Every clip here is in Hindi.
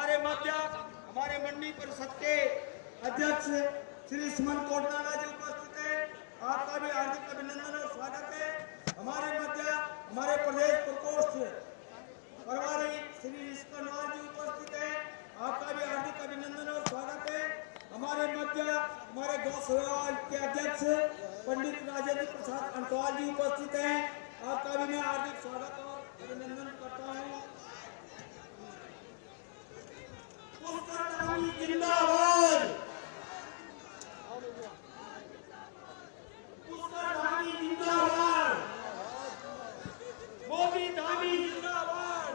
हमारे मंडी परिषद के अध्यक्ष श्री सुमन कोटनाला जी उपस्थित है। आपका भी हार्दिक अभिनंदन और स्वागत है। हमारे मध्य हमारे प्रदेश प्रकोष्ठ प्रभारी श्री ऋषिकनवाल जी उपस्थित है। आपका भी हार्दिक अभिनंदन और स्वागत है। हमारे मध्य हमारे गौ सेवा के अध्यक्ष पंडित राजेंद्र प्रसाद अंतवाल जी उपस्थित हैं। आपका भी मैं हार्दिक स्वागत और अभिनंदन करता हूँ। जिंदाबाद, जिंदाबाद, मोदी धामी जिंदाबाद।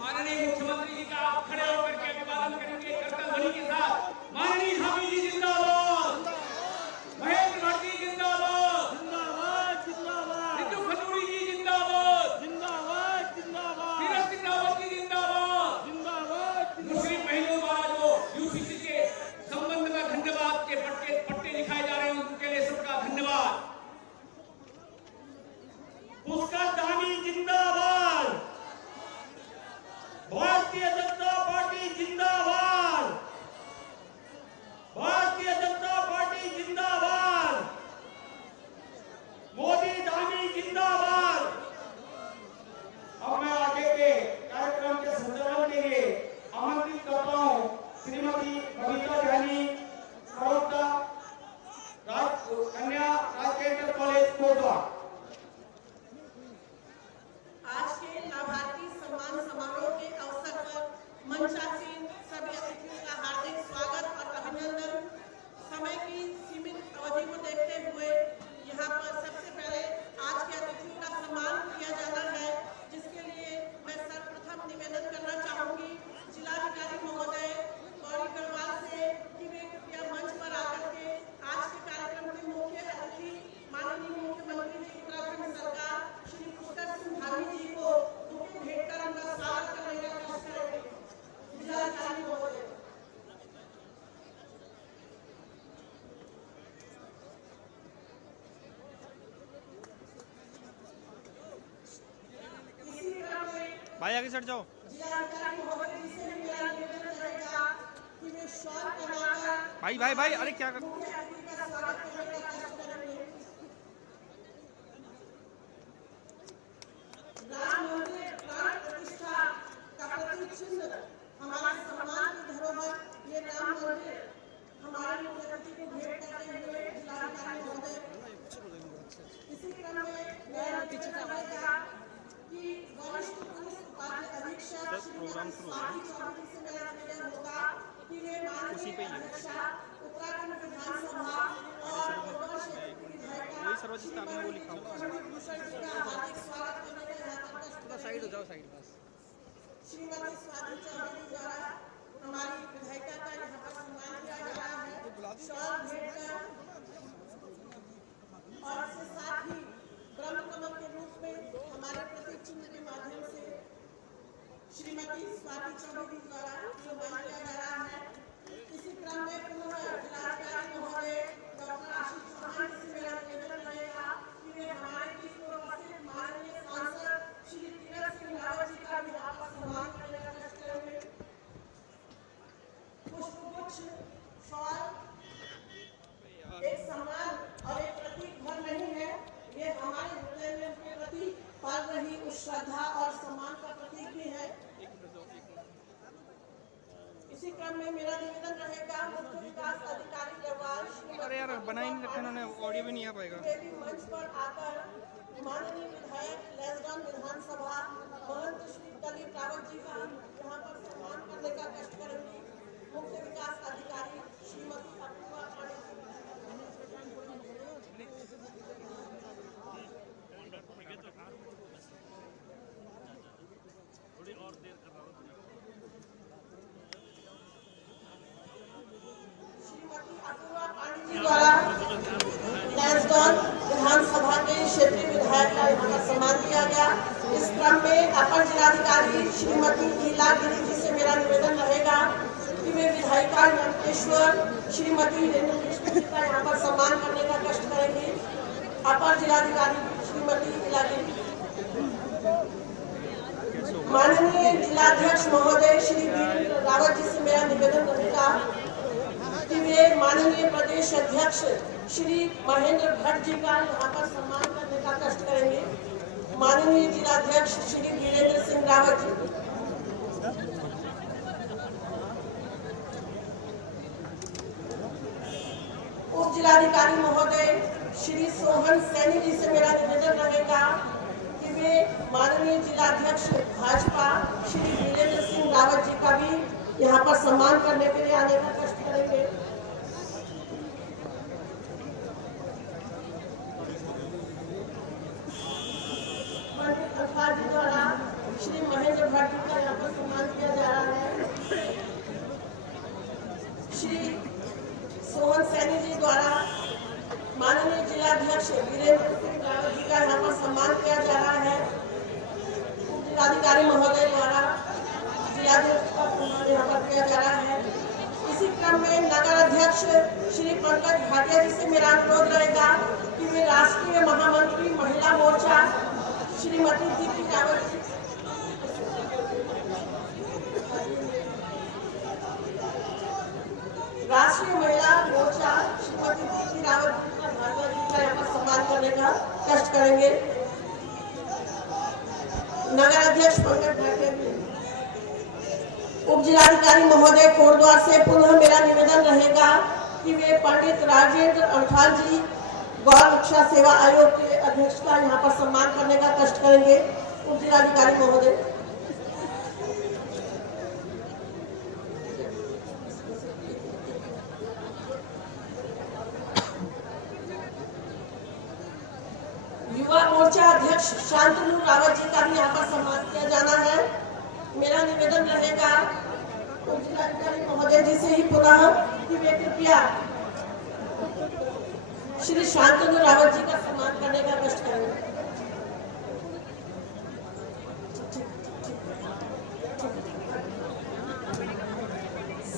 माननीय मुख्यमंत्री जी का आप खड़े होकर के अभिवादन करेंगे करतल ध्वनि के साथ। माननीय धामी जी जिंदाबाद, महेंद्र भट्टी जिंदाबाद, जिंदाबाद, जिंदाबाद, रितु खजूरी जी जिंदाबाद, जिंदाबाद, जिंदाबाद, तीरथ सिंह रावत जी जिंदाबाद, जिंदाबाद, मुस्लिम बहनों द्वारा जो यूसीसी भाई आगे सट जाओ। भाई भाई भाई अरे क्या कर राम मंदिर प्राण प्रतिष्ठा का प्रतीक चिन्ह हमारे सम्मान की धरोहर ये राम मंदिर हमारे मुख्यमंत्री को भेंट करते हुए जिलाधिकारी महोदय इसी क्रम में मेरा निवेदन रहेगा कि वरिष्ठ पुलिस उपाधि अधीक्षक श्रीमती स्वाति चौधरी से मेरा निवेदन होगा कि वे माननीय अध्यक्षा उत्तराखंड विधानसभा और कोरबा क्षेत्र की विधायिका श्रीमती पंडित भूषण जी का हार्दिक स्वागत करने का यहाँ पर थोड़ा साइड हो जाओ, साइड बस। श्रीमती स्वाति चौधरी द्वारा हमारी विधायिका का यहाँ पर सम्मान किया जा रहा है शॉल भेंट कर और इसके साथ ही ब्रह्म कमल के रूप में हमारे प्रतीक चिन्ह के माध्यम से श्रीमती स्वाति चौधरी द्वारा सम्मान किया जा रहा है। इसी क्रम में पुनः जिलाधिकारी महोदय डॉक्टर आशीष चौहान से मेरा निवेदन रहेगा कि वे हमारे बीच में उपस्थित माननीय सांसद श्री तीरथ सिंह रावत जी का भी यहाँ पर सम्मान करने का कष्ट करेंगे। पुष्पगुच्छ शॉल एक सम्मान और एक प्रतीक भर नहीं है, ये हमारे हृदय में उनके प्रति पल रही उस श्रद्धा और सम्मान का प्रतीक भी है। इसी क्रम में मेरा निवेदन रहेगा मुख्य विकास अधिकारी गढ़वाल अरे यार बना ही नहीं रखा इन्होंने, ऑडियो भी नहीं आ पाएगा। देवी मंच पर आकर माननीय विधायक लैसगांव विधानसभा महंत श्री दलीप रावत जी का यहाँ पर सम्मान करने का कष्ट करेंगी। मुख्य विकास अधिकारी श्रीमती अपूर्वा पांडे द्वारा लैसगांव विधानसभा के क्षेत्रीय विधायक का यहाँ पर सम्मान किया गया। इस क्रम में अपर जिलाधिकारी श्रीमती लीला गिरी जी से मेरा निवेदन रहेगा कि वे विधायिका नंदेश्वर श्रीमती रेणु कृष्ण जी का यहाँ पर सम्मान करने का कष्ट करेंगे। अपर जिलाधिकारी श्रीमती लीला गिरी। माननीय जिलाध्यक्ष महोदय श्री वीरेंद्र रावत जी से मेरा निवेदन रहेगा कि वे माननीय प्रदेश अध्यक्ष श्री महेंद्र भट्ट जी का यहाँ पर सम्मान करने का कष्ट करेंगे। माननीय जिलाध्यक्ष श्री वीरेंद्र सिंह रावत जी। उप जिलाधिकारी महोदय श्री सोहन सैनी जी से मेरा निवेदन रहेगा कि वे माननीय जिलाध्यक्ष भाजपा श्री वीरेंद्र सिंह रावत जी का भी यहाँ पर सम्मान करने के लिए आने का कष्ट करेंगे। पंडित अखबार जी द्वारा श्री महेंद्र भट्ट जी का यहाँ पर सम्मान किया जा रहा है। श्री सोहन सैनी जी द्वारा माननीय जिलाध्यक्ष वीरेंद्र सिंह रावत जी का यहाँ पर सम्मान किया जा रहा है। उप जिलाधिकारी महोदय द्वारा जिलाध्यक्ष का सम्मान यहाँ पर किया जा रहा है। इसी क्रम में नगर अध्यक्ष श्री पंकज भाटिया जी से मेरा अनुरोध रहेगा कि वे राष्ट्रीय महामंत्री महिला मोर्चा श्रीमती दीप्ति रावत जी राष्ट्रीय महिला मोर्चा श्रीमती दीप्ति रावत जी का यहाँ पर सम्मान करने का कष्ट करेंगे। नगर अध्यक्ष पंकज भाटिया जी। उप जिलाधिकारी महोदय कोटद्वार से पुनः मेरा निवेदन रहेगा कि वे पंडित राजेंद्र अर्थाल जी गौ रक्षा सेवा आयोग के अध्यक्ष का यहाँ पर सम्मान करने का कष्ट करेंगे। उप जिलाधिकारी महोदय। युवा मोर्चा अध्यक्ष शांतनु रावत जी का भी यहाँ पर सम्मान किया जाना है। मेरा निवेदन रहेगा उप जिलाधिकारी महोदय जी से ही पुनः कि वे कृपया श्री शांतनु रावत जी का सम्मान करने का कष्ट करेंगे।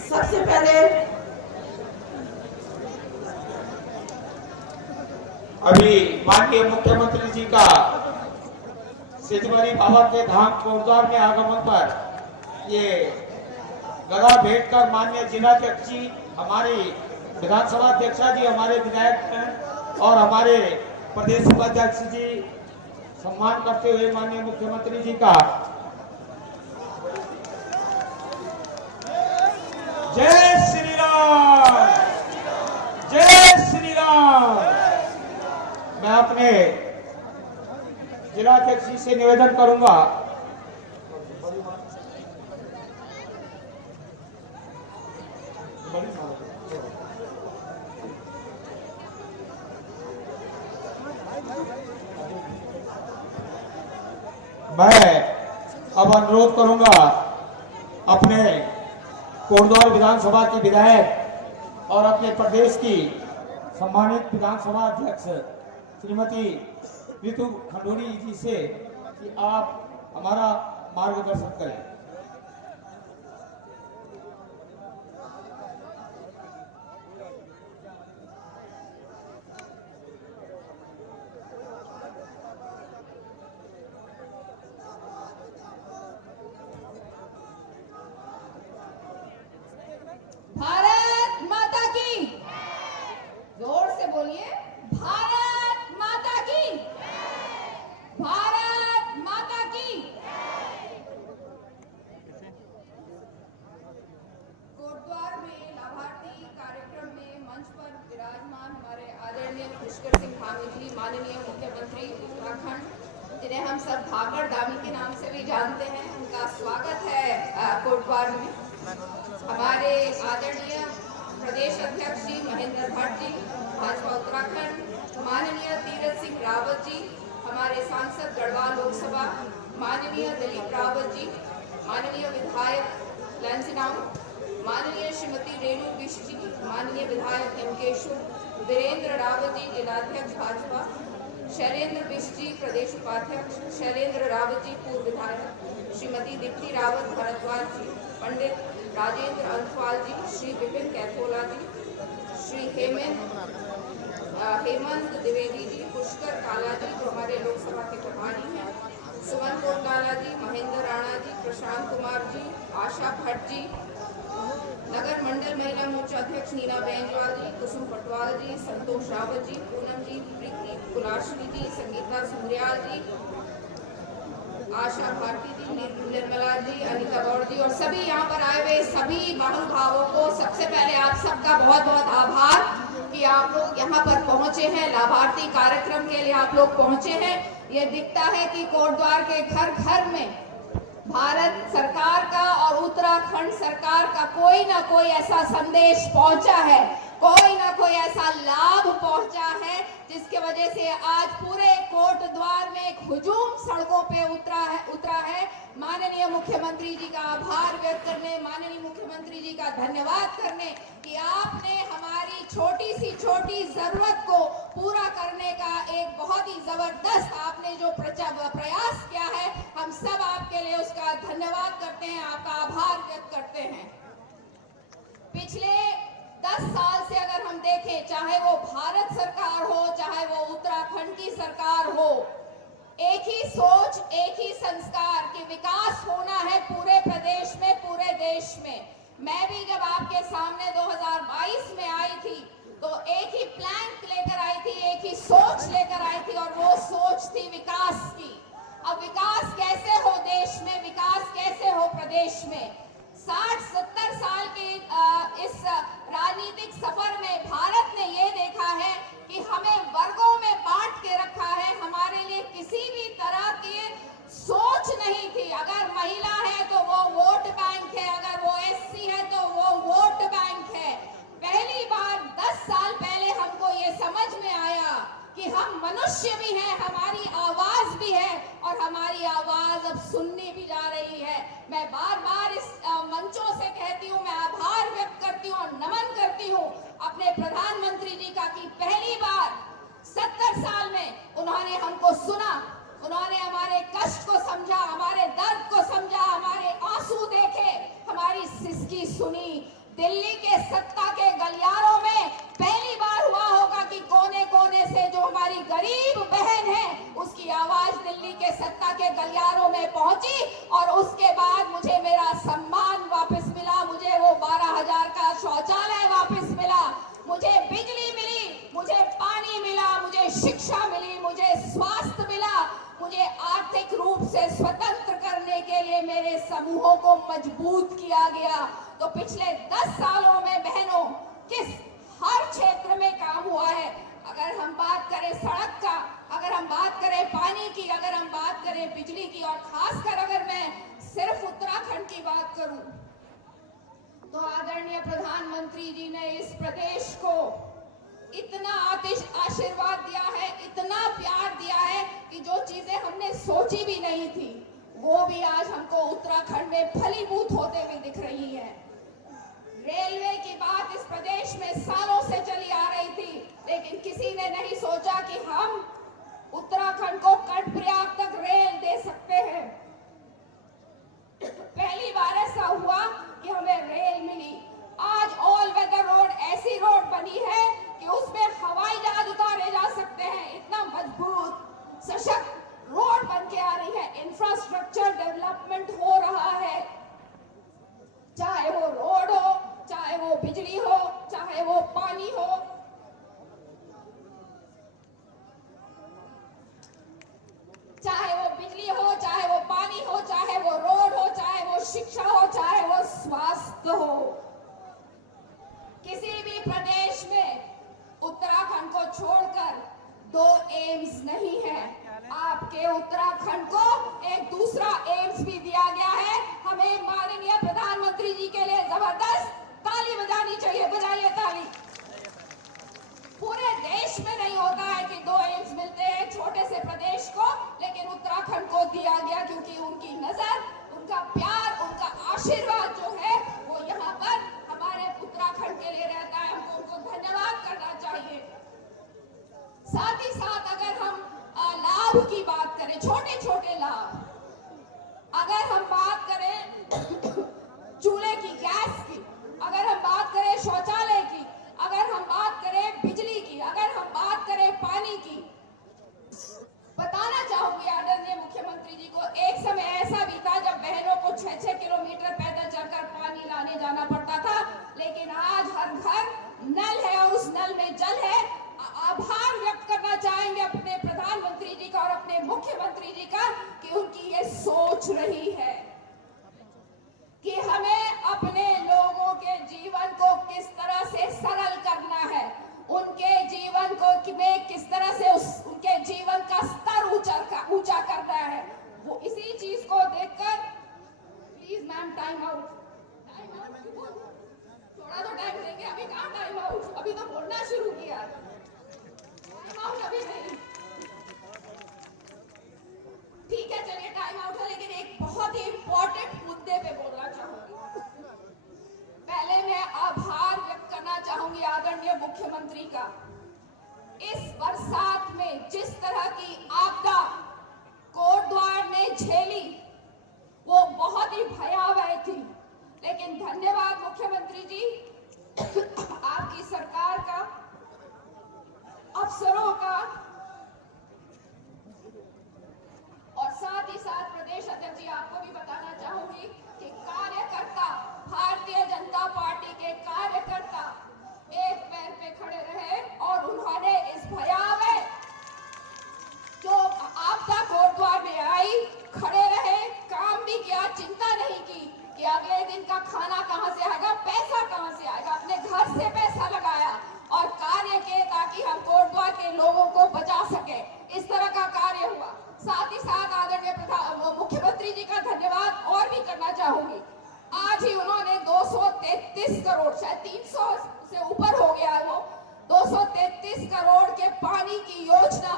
सबसे पहले अभी माननीय मुख्यमंत्री जी का सिद्धबरी बाबा के धाम कोटद्वार में आगमन पर ये गदा भेंट कर माननीय जिलाध्यक्ष जी, हमारी विधानसभा अध्यक्षा जी, हमारे विधायक हैं और हमारे प्रदेश उपाध्यक्ष जी सम्मान करते हुए माननीय मुख्यमंत्री जी का जय श्री राम, जय श्री राम। मैं अपने जिलाध्यक्ष जी से निवेदन करूंगा मैं अब अनुरोध करूंगा अपने कोटद्वार विधानसभा की विधायक और अपने प्रदेश की सम्मानित विधानसभा अध्यक्ष श्रीमती रितु खंडूरी जी से कि आप हमारा मार्गदर्शन करें। भारत माता की, जोर से बोलिए, भारत माता की, भारत माता की। कोटद्वार में लाभार्थी कार्यक्रम में मंच पर विराजमान हमारे आदरणीय पुष्कर सिंह धामी जी, माननीय मुख्यमंत्री उत्तराखंड, जिन्हें हम सब भागड़ दामी के नाम से भी जानते हैं, उनका स्वागत है कोटद्वार में। हमारे आदरणीय प्रदेश अध्यक्ष जी महेंद्र भट्ट जी, भाजपा उत्तराखंड, माननीय तीरथ सिंह रावत जी, हमारे सांसद गढ़वाल लोकसभा, माननीय दिलीप रावत जी, माननीय विधायक लैंसनाम, माननीय श्रीमती रेणु बिष्ट जी, माननीय विधायक हेमकेश्वर, वीरेंद्र रावत जी जिलाध्यक्ष भाजपा, शैलेंद्र बिष्ट जी प्रदेश उपाध्यक्ष, शैलेंद्र रावत जी पूर्व विधायक, श्रीमती दीप्ति रावत भारद्वाज जी, पंडित राजेंद्र अंथवाल जी, श्री विपिन कैथोला जी, श्री हेमंत द्विवेदी जी, पुष्कर काला जी जो हमारे लोकसभा के प्रभारी हैं, सुमन कोटवाला जी, महेंद्र राणा जी, प्रशांत कुमार जी, आशा भट्ट जी, नगर मंडल महिला मोर्चा अध्यक्ष नीना बेंजवाल जी, कुसुम पटवाल जी, संतोष रावत जी, पूनम जी, प्रीति कुलाश्री जी, संगीता सुमरियाल जी, आशा भारती जी, निर्मला जी, अनिता गौड़ जी और सभी यहाँ पर आए हुए सभी महानुभावों को सबसे पहले आप सबका बहुत बहुत आभार कि आप लोग यहाँ पर पहुँचे हैं। लाभार्थी कार्यक्रम के लिए आप लोग पहुँचे हैं। ये दिखता है कि कोटद्वार के घर घर में भारत सरकार का और उत्तराखंड सरकार का कोई ना कोई ऐसा संदेश पहुंचा है, कोई ना कोई ऐसा लाभ पहुंचा है जिसके वजह से आज पूरे कोटद्वार में एक हुजूम सड़कों पे उतरा है। माननीय मुख्यमंत्री जी का आभार व्यक्त करने, माननीय मुख्यमंत्री जी का धन्यवाद करने कि आपने हमारी छोटी सी छोटी जरूरत को पूरा करने का एक बहुत ही जबरदस्त आपने जो प्रयास किया है, हम सब आपके लिए उसका धन्यवाद करते हैं, आपका आभार व्यक्त करते हैं। पिछले 10 साल से अगर हम देखें, चाहे वो भारत सरकार हो, चाहे वो उत्तराखंड की सरकार हो, एक ही सोच, एक ही संस्कार कि विकास होना है पूरे प्रदेश में, पूरे देश में। मैं भी जब आपके सामने 2022 में आई थी तो एक ही प्लान लेकर आई थी, एक ही सोच लेकर आई थी और वो सोच थी विकास की। अब विकास कैसे हो देश में, विकास कैसे हो प्रदेश में? 60-70 साल के इस राजनीतिक सफर में भारत ने ये देखा है कि हमें वर्गों में बांट के रखा है। हमारे लिए किसी भी तरह की सोच नहीं थी। अगर महिला है तो वो वोट बैंक है, अगर वो एससी है तो वो वोट बैंक है। पहली बार 10 साल पहले हमको ये समझ में आया कि हम मनुष्य भी हैं, हमारी आवाज भी है और हमारी आवाज अब सुननी भी जा रही है। मैं बार बार इस मंचों से कहती हूँ, मैं आभार व्यक्त करती हूँ और नमन करती हूँ अपने प्रधानमंत्री जी का कि पहली बार 70 साल में उन्होंने हमको सुना, उन्होंने हमारे कष्ट को समझा, हमारे दर्द को समझा, हमारे आंसू देखे, हमारी सिसकी सुनी। दिल्ली के सत्ता के गलियारों में पहली बार हुआ होगा कि कोने कोने से जो हमारी गरीब बहन है उसकी आवाज दिल्ली के सत्ता के गलियारों में पहुंची और उसके बाद मुझे मेरा सम्मान वापस मिला, मुझे वो 12,000 का शौचालय वापस मिला, मुझे बिजली मिली, मुझे पानी मिला, मुझे शिक्षा मिली, मुझे स्वास्थ्य मिला, मुझे आर्थिक रूप से स्वतंत्र करने के लिए मेरे समूहों को मजबूत किया गया। तो पिछले 10 सालों में बहनों किस हर क्षेत्र में काम हुआ है। अगर हम बात करें सड़क का, अगर हम बात करें पानी की, अगर हम बात करें बिजली की, और खासकर अगर मैं सिर्फ उत्तराखंड की बात करूं तो आदरणीय प्रधानमंत्री जी ने इस प्रदेश को इतना आशीर्वाद दिया है, इतना प्यार दिया है कि जो चीजें हमने सोची भी नहीं थी वो भी आज हमको उत्तराखंड में फलीभूत होते हुए दिख रही है। रेलवे की बात इस प्रदेश में सालों से चली आ रही थी, लेकिन किसी ने नहीं सोचा कि हम उत्तराखंड को कर्णप्रयाग तक रेल दे सकते हैं। पहली बार ऐसा हुआ कि हमें रेल मिली। आज ऑल वेदर रोड ऐसी रोड बनी है कि उसमें हवाई जहाज उतारे जा सकते हैं। इतना मजबूत सशक्त रोड बन के आ रही है। इंफ्रास्ट्रक्चर डेवलपमेंट हो रहा है, चाहे वो रोड हो, चाहे वो बिजली हो, चाहे वो पानी हो, चाहे वो बिजली हो, चाहे वो पानी हो, चाहे वो रोड हो, चाहे वो शिक्षा हो, चाहे वो स्वास्थ्य हो। किसी भी प्रदेश में उत्तराखंड को छोड़कर 2 एम्स नहीं है। आपके उत्तराखंड को एक दूसरा एम्स भी दिया गया है। हमें माननीय प्रधानमंत्री जी के लिए जबरदस्त ताली बजानी चाहिए। बजाइए ताली। पूरे देश में नहीं होता है कि 2 एम्स मिलते हैं छोटे से प्रदेश को, लेकिन उत्तराखंड को दिया गया क्योंकि उनकी नजर, उनका प्यार, उनका आशीर्वाद जो है वो यहाँ पर हमारे उत्तराखंड के लिए रहता है। हमको उनको धन्यवाद करना चाहिए। साथ ही साथ अगर हम लाभ की बात करें, छोटे छोटे लाभ, अगर हम बात करें चूल्हे की, गैस की, अगर हम बात करें शौचालय की, अगर हम बात करें बिजली की, अगर हम बात करें पानी की, बताना चाहूंगी आदरणीय मुख्यमंत्री जी को, एक समय ऐसा भी था जब बहनों को 6-6 किलोमीटर पैदल चलकर पानी लाने जाना पड़ता था, लेकिन आज हर घर नल है और उस नल में जल है। आभार व्यक्त करना चाहेंगे अपने प्रधानमंत्री जी का और अपने मुख्यमंत्री जी का कि उनकी ये सोच रही है कि हमें अपने लोगों के जीवन को किस तरह से सरल करना है, उनके जीवन को में किस तरह से उनके जीवन का स्तर ऊंचा करना है। वो इसी चीज को देखकर, प्लीज मैम टाइम आउट, थोड़ा तो टाइम देंगे। अभी कहाँ टाइम आउट, अभी तो बोलना शुरू किया, टाइम आउट अभी नहीं। ठीक है चलिए टाइम आउट है, लेकिन एक बहुत ही इंपॉर्टेंट मुद्दे पे बोलना चाहूंगी। पहले मैं आभार व्यक्त करना चाहूंगी आदरणीय मुख्यमंत्री का। इस बरसात में जिस तरह की आपदा कोटद्वार ने झेली वो बहुत ही भयावह थी, लेकिन धन्यवाद मुख्यमंत्री जी, आपकी सरकार का, अफसरों का और साथ ही साथ प्रदेश अध्यक्ष जी, आपको भी बताना चाहूंगी कि कार्यकर्ता, भारतीय जनता पार्टी के कार्यकर्ता एक पैर पे खड़े रहे और उन्होंने इस भयावह जो आपदा कोटद्वार में आई खड़े रहे, काम भी किया, चिंता नहीं की कि अगले दिन का खाना कहां से आएगा, पैसा कहां से आएगा, अपने घर से पैसा लगाया और कार्य किए ताकि हम कोटद्वार के लोगों को बचा सके। इस तरह का कार्य हुआ। साथ ही साथ आदरणीय मुख्यमंत्री जी का धन्यवाद और भी करना चाहूंगी। आज ही उन्होंने 233 करोड़, शायद 300 से ऊपर हो गया है वो, 233 करोड़ के पानी की योजना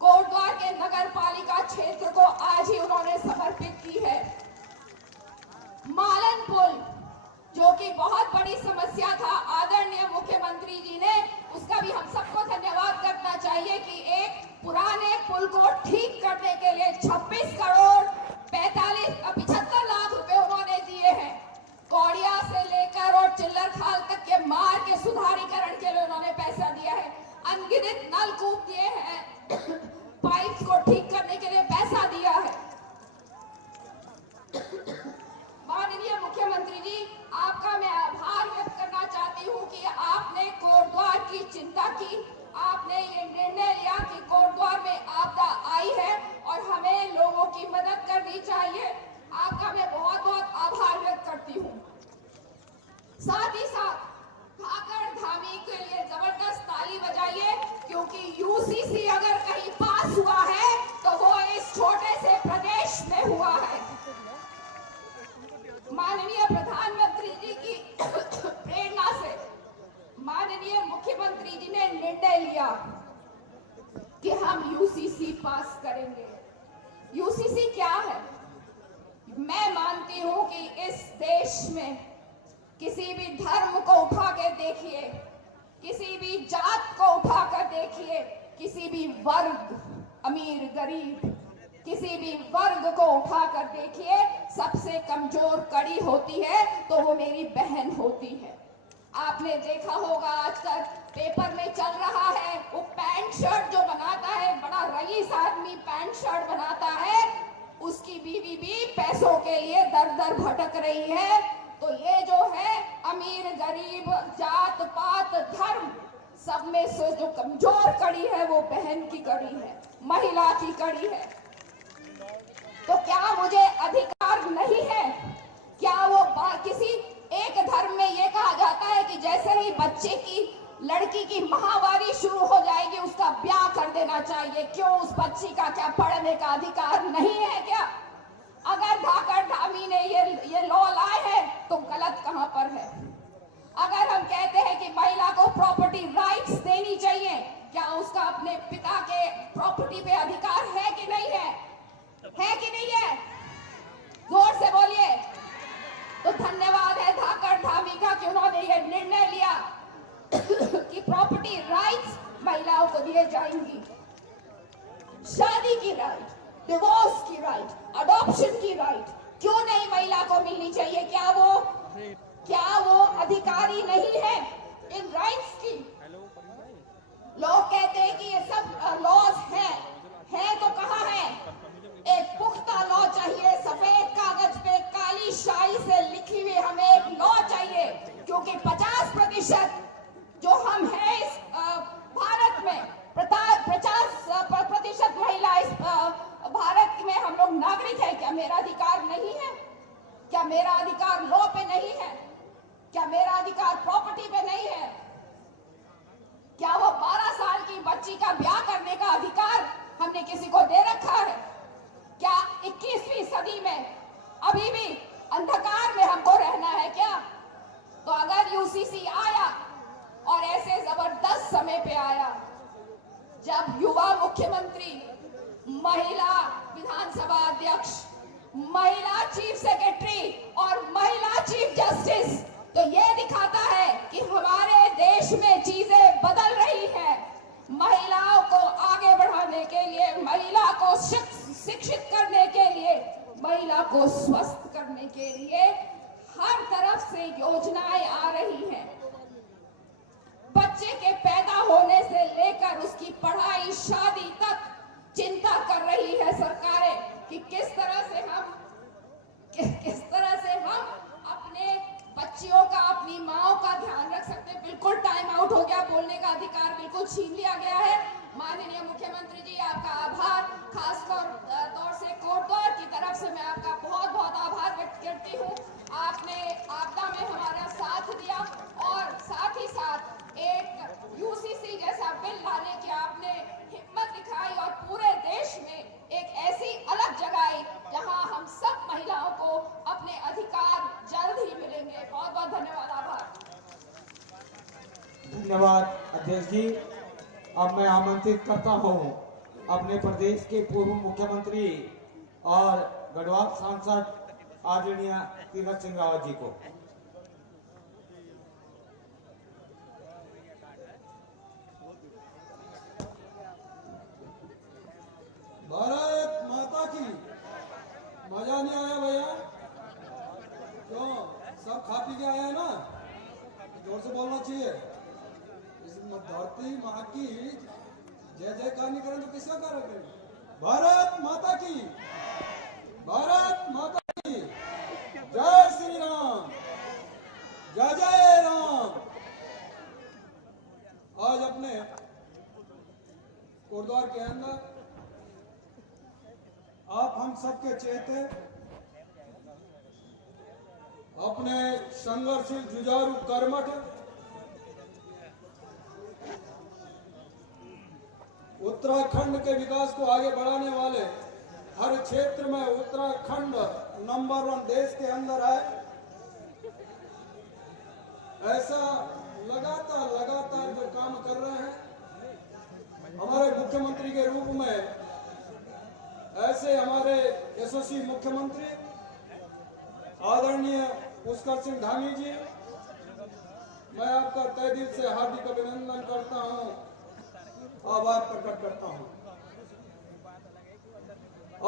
कोटद्वार के नगर पालिका क्षेत्र को आज ही उन्होंने समर्पित की है। मालन पुल जो कि बहुत बड़ी समस्या था, आदरणीय मुख्यमंत्री जी ने उसका भी हम सबको धन्यवाद करना चाहिए कि एक पुराने पुल को ठीक करने के लिए 26 करोड़ 75 लाख रुपए उन्होंने दिए हैं। कौड़िया से लेकर और चिल्लर खाल तक के मार्ग के सुधारीकरण के लिए उन्होंने पैसा दिया है। अनगिनत नलकूप दिए हैं, पाइप्स को ठीक करने के लिए पैसा दिया है। कंजूसी क्या है? मैं मानती हूं कि इस देश में किसी भी धर्म को उठा के देखिए, किसी भी जात को उठा कर देखिए, किसी भी वर्ग, अमीर गरीब, किसी भी वर्ग को उठा कर देखिए, सबसे कमजोर कड़ी होती है तो वो मेरी बहन होती है। आपने देखा होगा आजकल पेपर में चल रहा है, वो पैंट शर्ट जो बनाता है, बड़ा रईस आदमी पैंट शर्ट बनाता है, उसकी बीवी भी पैसों के लिए दर दर भटक रही है। तो ये जो है अमीर गरीब, जात पात धर्म, सब में से जो कमजोर कड़ी है वो बहन की कड़ी है, महिला की कड़ी है। तो क्या मुझे अधिकार नहीं है? क्या वो किसी एक धर्म में ये कहा जाता है कि जैसे ही बच्चे की, लड़की की माहवारी शुरू हो जाएगी उसका ब्याह कर देना चाहिए। क्यों? उस बच्ची का क्या पढ़ने का अधिकार नहीं है क्या? अगर धाकड़ धामी ने ये लॉ लाए हैं तो गलत कहां पर है? अगर हम कहते हैं कि महिला को प्रॉपर्टी राइट्स देनी चाहिए, क्या उसका अपने पिता के प्रॉपर्टी पे अधिकार है कि नहीं है? है कि नहीं है? जोर से बोलिए। तो धन्यवाद है धाकड़ धामी का कि उन्होंने ये निर्णय लिया कि प्रॉपर्टी राइट्स महिलाओं को दिए जाएंगी। शादी की राइट, डिवोर्स की राइट, अडॉप्शन की राइट क्यों नहीं महिला को मिलनी चाहिए? क्या वो अधिकारी नहीं है इन राइट्स की? लोग कहते हैं कि ये सब लॉज है तो कहाँ है? एक पुख्ता लॉ चाहिए, सफेद कागज पे काली शाही से लिखी हुई हमें एक लॉ चाहिए, क्योंकि 50% जो हम हैं इस भारत में, 50% महिला इस भारत में हम लोग नागरिक हैं। क्या मेरा अधिकार नहीं है? क्या मेरा अधिकार लॉ पे नहीं है? क्या मेरा अधिकार प्रॉपर्टी पे नहीं है? क्या वो 12 साल की बच्ची का ब्याह करने का अधिकार हमने किसी को दे रखा है? क्या 21वीं सदी में अभी भी अंधकार में हमको रहना है क्या? तो अगर यूसीसी आया और ऐसे जबरदस्त समय पे आया जब युवा मुख्यमंत्री, महिला विधानसभा अध्यक्ष, महिला चीफ सेक्रेटरी और महिला चीफ जस्टिस, तो ये दिखाता है कि हमारे देश में चीजें बदल रही हैं। महिलाओं को आगे बढ़ाने के लिए, महिला को शिक्षित करने के लिए, महिला को स्वस्थ करने के लिए हर तरफ से योजनाएं आ रही हैं। बच्चे के पैदा होने से लेकर उसकी पढ़ाई, शादी तक चिंता कर रही है सरकारें कि किस तरह से हम अपने बच्चियों का, अपनी माओ का ध्यान रख सकते हैं। बिल्कुल टाइम आउट हो गया, बोलने का अधिकार बिल्कुल छीन लिया गया है। माननीय मुख्यमंत्री जी, आपका आभार, खासतौर तौर से कोटद्वार की तरफ से मैं आपका बहुत बहुत आभार व्यक्त करती हूँ। आपने आपदा में हमारा साथ दिया और साथ ही साथ एक यूसीसी जैसा बिल लाने की आपने हिम्मत दिखाई और पूरे देश में एक ऐसी अलग जगाई जहां हम सब महिलाओं को अपने अधिकार जल्द ही मिलेंगे। बहुत बहुत धन्यवाद, आभार। धन्यवाद अध्यक्ष जी। अब मैं आमंत्रित करता हूं अपने प्रदेश के पूर्व मुख्यमंत्री और गढ़वाल सांसद आदरणीय तीरथ सिंह रावत जी को। भारत माता की। मजा नहीं आया भैया? क्यों? सब खा पी के आए हैं ना? जोर से बोलना चाहिए। इस धरती माँ की जय जयकार नहीं करें तो किसका करेंगे? भारत माता की, भारत माता की जय श्री राम, जय जय राम। आज अपने कोटद्वार के अंदर आप हम सबके चेते अपने संघर्षशील, जुझारू, कर्मठ, उत्तराखंड के विकास को आगे बढ़ाने वाले, हर क्षेत्र में उत्तराखंड नंबर 1 देश के अंदर है, ऐसा लगातार जो काम कर रहे हैं हमारे मुख्यमंत्री के रूप में ऐसे हमारे यशस्वी मुख्यमंत्री आदरणीय पुष्कर सिंह धामी जी, मैं आपका तहे दिल से हार्दिक अभिनंदन करता हूं, आभार प्रकट करता हूं।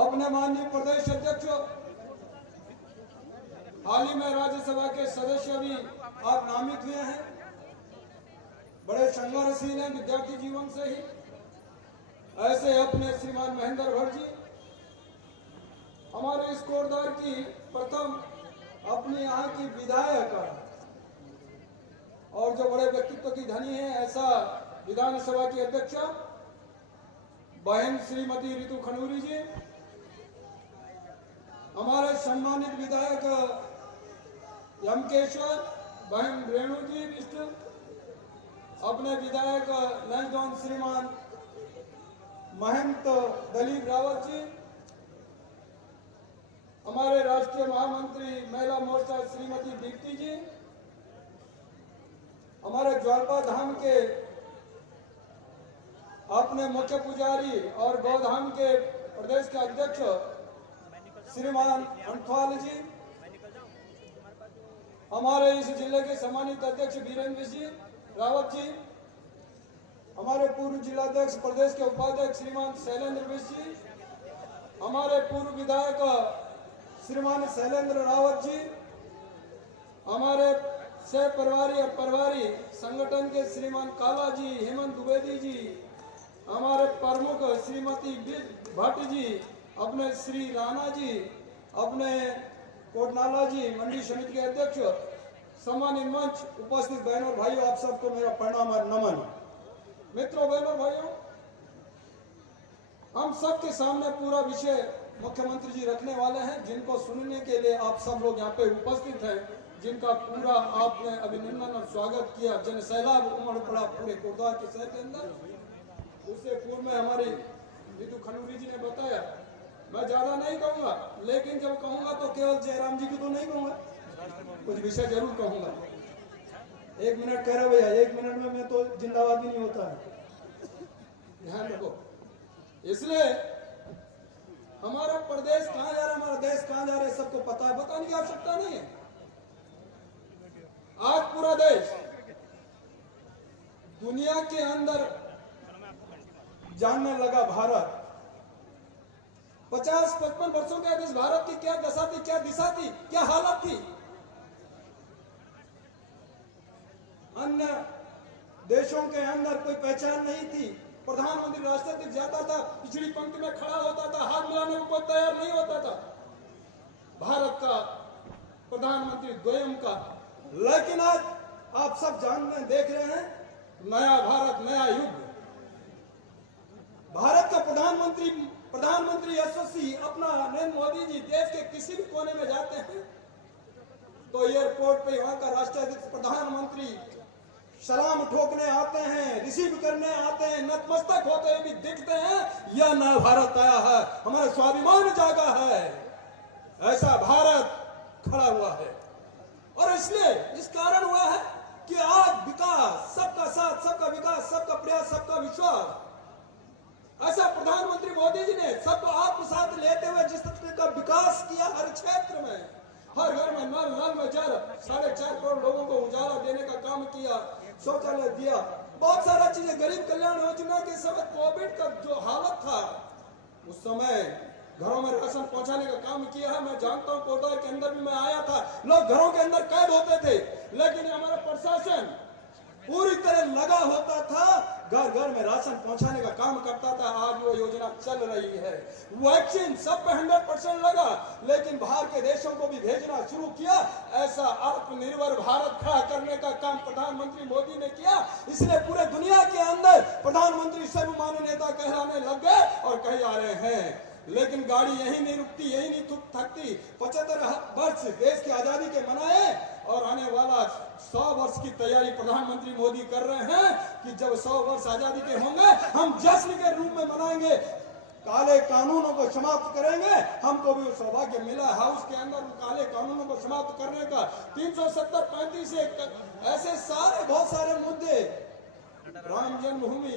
अपने माननीय प्रदेश अध्यक्ष, हाल ही में राज्यसभा के सदस्य भी आप नामित हुए हैं। बड़े संघर्षशील हैं विद्यार्थी जीवन से ही। ऐसे अपने श्रीमान महेंद्र भट्ट जी, हमारे इस कोटद्वार की प्रथम अपने यहाँ की विधायक और जो बड़े व्यक्तित्व की धनी है, ऐसा विधानसभा की अध्यक्ष बहन श्रीमती रितु खनूरी जी, हमारे सम्मानित विधायक यमकेश्वर बहन रेणु जी विष्णु, अपने विधायक लंचडॉन श्रीमान महंत दलीप रावत जी, हमारे राष्ट्रीय महामंत्री महिला मोर्चा श्रीमती दीप्ति जी, हमारे ज्वालपा धाम के अपने मुख्य पुजारी और गौधाम के प्रदेश के अध्यक्ष श्रीमान अंठवाल जी, हमारे इस जिले के सम्मानित अध्यक्ष वीरेंद्र जी रावत जी, हमारे पूर्व जिलाध्यक्ष प्रदेश के उपाध्यक्ष श्रीमान शैलेंद्र मिश्र जी, हमारे पूर्व विधायक श्रीमान शैलेंद्र रावत जी, हमारे सह प्रभारी और प्रभारी संगठन के श्रीमान काला जी, हेमंत द्विवेदी जी, हमारे प्रमुख श्रीमती भट्ट जी, अपने श्री राणा जी, अपने कोटनाला जी, मंडी समिति के अध्यक्ष, सम्मानित मंच उपस्थित बहनों और भाइयों, आप सबको मेरा प्रणाम और नमन। मित्रों, बहनों, भाइयों, हम सबके सामने पूरा विषय मुख्यमंत्री जी रखने वाले हैं, जिनको सुनने के लिए आप सब लोग यहाँ पे उपस्थित हैं, जिनका पूरा आपने अभिनंदन और स्वागत किया। जन सैलाब उमड़ पड़ा पूरे कोटद्वार के शहर के अंदर। उससे पूर्व में हमारी रितु खनूरी जी ने बताया, मैं ज्यादा नहीं कहूंगा, लेकिन जब कहूंगा तो केवल जयराम जी की तो नहीं कहूंगा, कुछ विषय जरूर कहूंगा। 1 मिनट कह रहा भैया, 1 मिनट में मैं तो जिंदाबाद भी नहीं होता है, ध्यान रखो। इसलिए हमारा प्रदेश कहाँ जा रहा है, हमारा देश कहाँ जा रहा है, सबको पता है, बताने की आवश्यकता नहीं है। आज पूरा देश दुनिया के अंदर जानने लगा भारत। 50-55 वर्षों के इस भारत की क्या दशा थी, क्या दिशा थी, क्या हालत थी। अन्य देशों के अंदर कोई पहचान नहीं थी। प्रधानमंत्री राष्ट्रपति जाता था, पिछड़ी पंक्ति में खड़ा होता था, हाथ मिलाने को कोई तैयार नहीं होता था। भारत का प्रधानमंत्री द्वयम का। लेकिन आज आप सब जानते देख रहे हैं, नया भारत, नया युग। भारत का प्रधानमंत्री यशस्वी अपना नरेंद्र मोदी जी देश के किसी भी कोने में जाते हैं तो एयरपोर्ट पे वहां का राष्ट्राध्यक्ष प्रधानमंत्री सलाम ठोकने आते हैं, रिसीव करने आते हैं, नतमस्तक होते हुए भी दिखते हैं। यह नया भारत आया है, हमारा स्वाभिमान जागा है, ऐसा भारत खड़ा हुआ है। और इसलिए इस कारण हुआ है कि आज विकास, सबका साथ, सबका विकास, सबका प्रयास, सबका विश्वास, ऐसा प्रधानमंत्री मोदी जी ने सबको आत्मसात लेते हुए जिस तरह का विकास किया, हर क्षेत्र में, हर घर में नल, नल में जल, 4.5 करोड़ लोगों को उजाला देने का काम किया, शौचालय दिया, बहुत सारा चीजें, गरीब कल्याण योजना के समय कोविड का जो हालत था उस समय घरों में राशन पहुंचाने का काम किया है। मैं जानता हूं, कोटद्वार के अंदर भी मैं आया था, लोग घरों के अंदर कैद होते थे, लेकिन हमारा प्रशासन पूरी तरह लगा होता था, घर घर में राशन पहुंचाने का काम करता था। आज वो योजना चल रही है। वैक्सीन सब पे 100% लगा, लेकिन बाहर के देशों को भी भेजना शुरू किया। ऐसा आत्मनिर्भर भारत खड़ा करने का काम प्रधानमंत्री मोदी ने किया। इसलिए पूरे दुनिया के अंदर प्रधानमंत्री सर्वमान्य नेता कहलाने लग गए और कहे जा रहे हैं। लेकिन गाड़ी यही नहीं रुकती, यही नहीं थकती। 75 वर्ष देश की आजादी के मनाए और आने वाला 100 वर्ष की तैयारी प्रधानमंत्री मोदी कर रहे हैं कि जब 100 वर्ष आजादी के होंगे, हम जश्न के रूप में मनाएंगे, काले कानूनों को समाप्त करेंगे। हमको भी सौभाग्य मिला हाउस के अंदर काले कानूनों को समाप्त करने का। 370-35 से ऐसे सारे बहुत सारे मुद्दे, राम जन्मभूमि,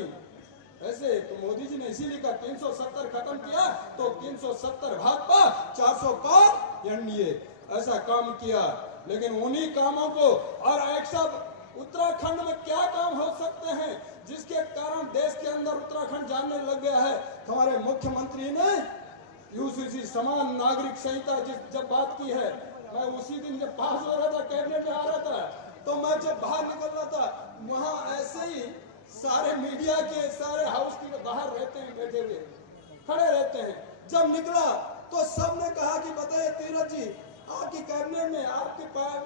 ऐसे तो मोदी जी ने इसीलिए कहा 370 खत्म किया तो 370 भाजपा 400 पार एनडीए, ऐसा काम किया। लेकिन उन्हीं कामों को और एक सब उत्तराखंड में क्या काम हो सकते हैं जिसके कारण देश के अंदर उत्तराखंड जानने लग गया है। हमारे मुख्यमंत्री ने यूसीसी समान नागरिक संहिता जब बात की है, मैं उसी दिन जब पास हो रहा था कैबिनेट में आ रहा था तो मैं जब बाहर निकल रहा था वहां ऐसे ही सारे मीडिया के सारे हाउस के बाहर रहते हैं, बैठे हुए खड़े रहते हैं। जब निकला तो सबने कहा कि बताइए तीरथ जी आपकी कैबिनेट में आपके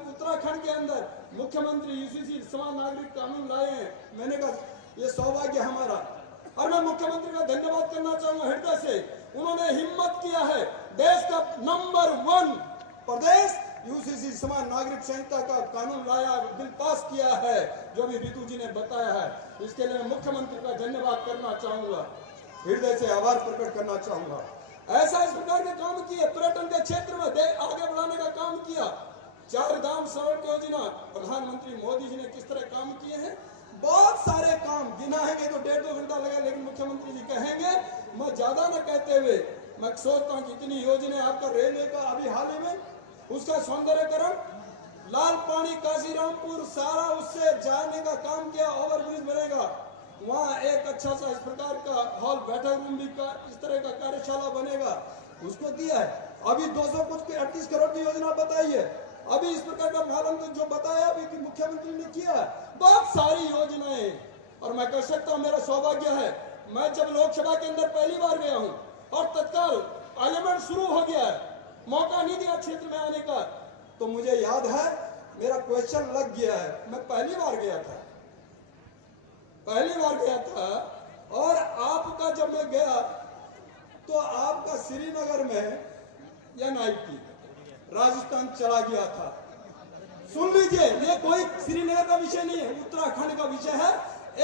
उत्तराखंड के अंदर मुख्यमंत्री यूसीसी समान नागरिक कानून लाए हैं। मैंने कहा ये सौभाग्य हमारा, और मैं मुख्यमंत्री का धन्यवाद करना चाहूंगा हृदय से। उन्होंने हिम्मत किया है, देश का नंबर 1 प्रदेश यूसीसी समान नागरिक संहिता का कानून लाया, बिल पास किया है, जो भी रितु जी ने बताया है। इसके लिए मैं मुख्यमंत्री का धन्यवाद करना चाहूंगा, हृदय से आभार प्रकट करना चाहूंगा। ऐसा इस प्रकार के काम किए, पर्यटन के क्षेत्र में आगे बढ़ाने का काम किया। 4 धाम सड़क योजना प्रधानमंत्री मोदी जी ने किस तरह काम किए हैं, बहुत सारे काम गिनाएंगे तो 1.5-2 घंटा लगेगा, लेकिन मुख्यमंत्री जी कहेंगे। मैं ज्यादा न कहते हुए मैं सोचता हूँ कि इतनी योजना आपका रेलवे का अभी हाल ही में उसका सौंदर्यकरण, लाल पानी काशीरामपुर सारा उससे जाने का काम किया, ओवरब्रिज बनेगा, वहाँ एक अच्छा सा इस प्रकार का हॉल बैठक रूम भी का इस तरह का कार्यशाला बनेगा, उसको दिया है। अभी 200 कुछ के 38 करोड़ की योजना बताई है, अभी इस प्रकार का मालूम तो जो बताया अभी कि मुख्यमंत्री ने किया है, बहुत सारी योजनाएं। और मैं कह सकता हूँ मेरा सौभाग्य है, मैं जब लोकसभा के अंदर पहली बार गया हूँ और तत्काल पार्लियामेंट शुरू हो गया है, मौका नहीं दिया क्षेत्र में आने का, तो मुझे याद है मेरा क्वेश्चन लग गया है। मैं पहली बार गया था और आपका जब मैं गया तो आपका श्रीनगर में NIT राजस्थान चला गया था। सुन लीजिए, ये कोई श्रीनगर का विषय नहीं है, उत्तराखंड का विषय है।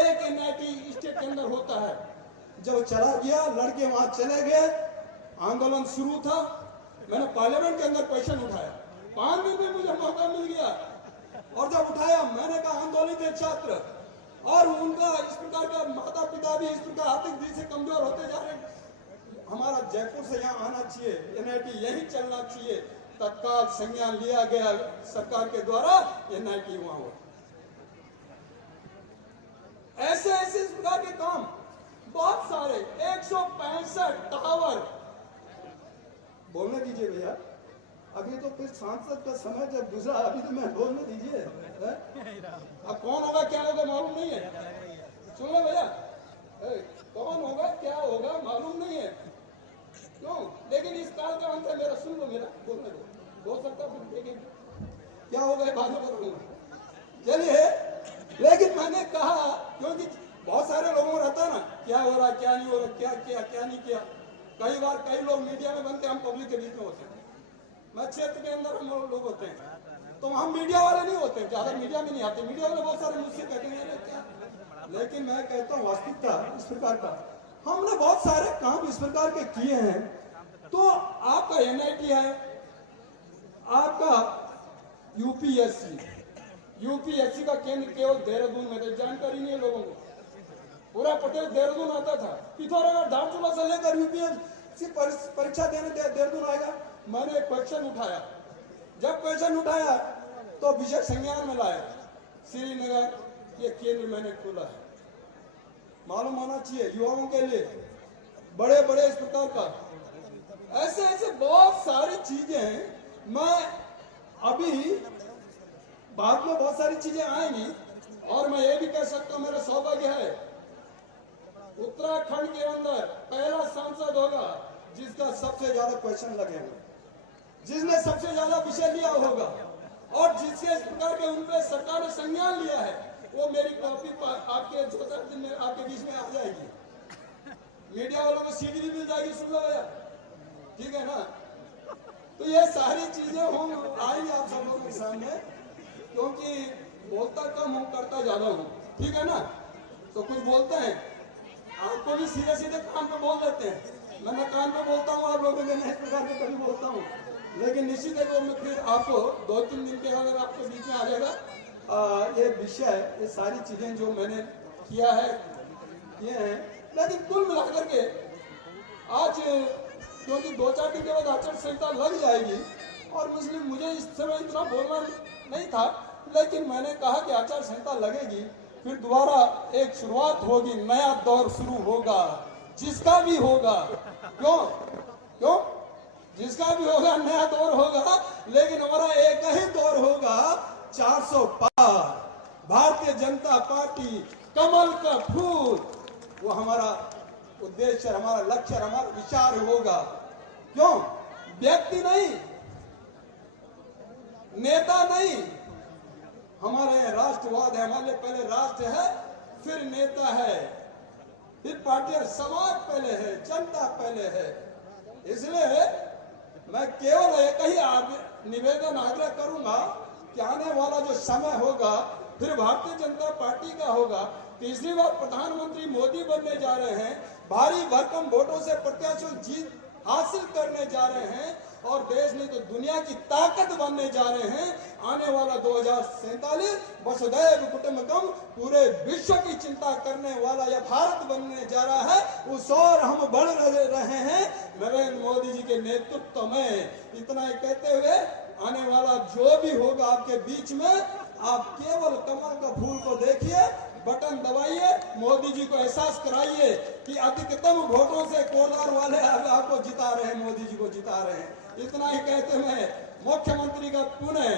एक NIT स्टेट के अंदर होता है। जब चला गया, लड़के वहां चले गए, आंदोलन शुरू था, मैंने पार्लियामेंट के अंदर क्वेश्चन उठाया, 5 दिन में मुझे मौका मिल गया। और जब उठाया मैंने कहा आंदोलित छात्र और उनका इस प्रकार का माता पिता भी इस प्रकार आर्थिक दृष्टि से कमजोर होते जा रहे हैं, हमारा जयपुर से यहाँ आना चाहिए, NIT यही चलना चाहिए। तत्काल संज्ञान लिया गया सरकार के द्वारा, NIT वहां हो। ऐसे ऐसे इस प्रकार के काम बहुत सारे, 165 टावर। बोलने दीजिए भैया, अभी तो फिर सांसद का समय जब गुजरा, अभी तो मैं बोलने दीजिए। अब कौन होगा क्या होगा मालूम नहीं है, सुन लो भैया, कौन होगा क्या होगा मालूम नहीं है, क्यों? लेकिन इस काल का अंत है मेरा, सुन लो मेरा, बोलने दो, हो सकता फिर देखेंगे क्या होगा, बाद में करूंगा। चलिए, लेकिन मैंने कहा, क्योंकि बहुत सारे लोगों को रहता है ना, क्या हो रहा क्या नहीं हो रहा, क्या किया क्या नहीं किया। कई बार कई लोग मीडिया में बनते हैं, हम पब्लिक के बीच में होते हैं। मैं क्षेत्र के अंदर हम लोग होते हैं, तो हम मीडिया वाले नहीं होते, ज्यादा मीडिया में नहीं आते। मीडिया वाले बहुत सारे मुझसे कहते हैं क्या, लेकिन मैं कहता हूँ वास्तविकता इस प्रकार का, हमने बहुत सारे काम इस प्रकार के किए हैं। तो आपका NIT है, आपका यूपीएससी का केंद्र केवल देहरादून में था, जानकारी नहीं है लोगों को। पूरा पटेल देहरादून आता था, पिथौरागढ़ धारचूला से लेकर यूपीएससी परीक्षा देने देहरादून आएगा। मैंने क्वेश्चन उठाया, जब क्वेश्चन उठाया तो विषय संज्ञान में लाया, श्रीनगर ये केंद्र मैंने खोला है। मालूम होना चाहिए युवाओं के लिए, बड़े बड़े इस प्रकार का ऐसे ऐसे बहुत सारी चीजें हैं। मैं अभी बाद में बहुत सारी चीजें आएंगी, और मैं ये भी कह सकता हूं मेरा सौभाग्य है, उत्तराखंड के अंदर पहला सांसद होगा जिसका सबसे ज्यादा क्वेश्चन लगेगा, जिसने सबसे ज्यादा विषय लिया होगा, और जिसके इस प्रकार के उनपे सरकार ने संज्ञान लिया है, वो मेरी कॉपी आपके 2-4 दिन में आपके बीच में आ जाएगी। मीडिया वालों को CD भी मिल जाएगी, सुन लो भैया, ठीक है ना। तो ये सारी चीजें हम आएंगी आप सब लोगों के सामने, क्योंकि बोलता कम हूँ, करता ज्यादा हूँ, ठीक है ना। तो कुछ बोलते हैं, आपको भी सीधे सीधे कान पे बोल देते हैं। मैं कान पे बोलता हूँ, आप लोगों के इस प्रकार के कभी बोलता हूँ, लेकिन निश्चित है वो मैं फिर आपको 2-3 दिन के अगर आपके बीच में आ जाएगा ये विषय, ये सारी चीजें जो मैंने किया है, किए हैं, लेकिन कुल मिलाकर के आज क्योंकि 2-4 दिन के बाद आचार संहिता लग जाएगी और मुझे इस समय इतना बोलना नहीं था, लेकिन मैंने कहा कि आचार संहिता लगेगी, फिर दोबारा एक शुरुआत होगी, नया दौर शुरू होगा, जिसका भी होगा। क्यों जिसका भी होगा नया दौर होगा, लेकिन हमारा एक ही दौर होगा 400 पार। भारतीय जनता पार्टी कमल का फूल, वो हमारा उद्देश्य, हमारा लक्ष्य, हमारा विचार होगा। क्यों? व्यक्ति नहीं, नेता नहीं, हमारे राष्ट्रवाद है। हमारे पहले राष्ट्र है, फिर नेता है, फिर पार्टी और समाज पहले है, जनता पहले है। इसलिए मैं केवल एक ही निवेदन आग्रह करूंगा कि आने वाला जो समय होगा फिर भारतीय जनता पार्टी का होगा। तीसरी बार प्रधानमंत्री मोदी बनने जा रहे हैं, भारी भरकम वोटों से प्रत्याशियों जीत हासिल करने जा रहे हैं और देश नहीं तो दुनिया की ताकत बनने जा रहे हैं। आने वाला 2047 वसुधैव कुटुंबकम, पूरे विश्व की चिंता करने वाला यह भारत बनने जा रहा है। उस ओर हम बढ़ रहे हैं नरेंद्र मोदी जी के नेतृत्व में। इतना ही कहते हुए आने वाला जो भी होगा आपके बीच में, आप केवल कमल का फूल को देखिए, बटन दबाइए, मोदी जी को एहसास कराइए कि अधिकतम वोटों से कोलार वाले आपको जिता रहे हैं, मोदी जी को जिता रहे हैं। इतना ही कहते हुए मुख्यमंत्री का पुनः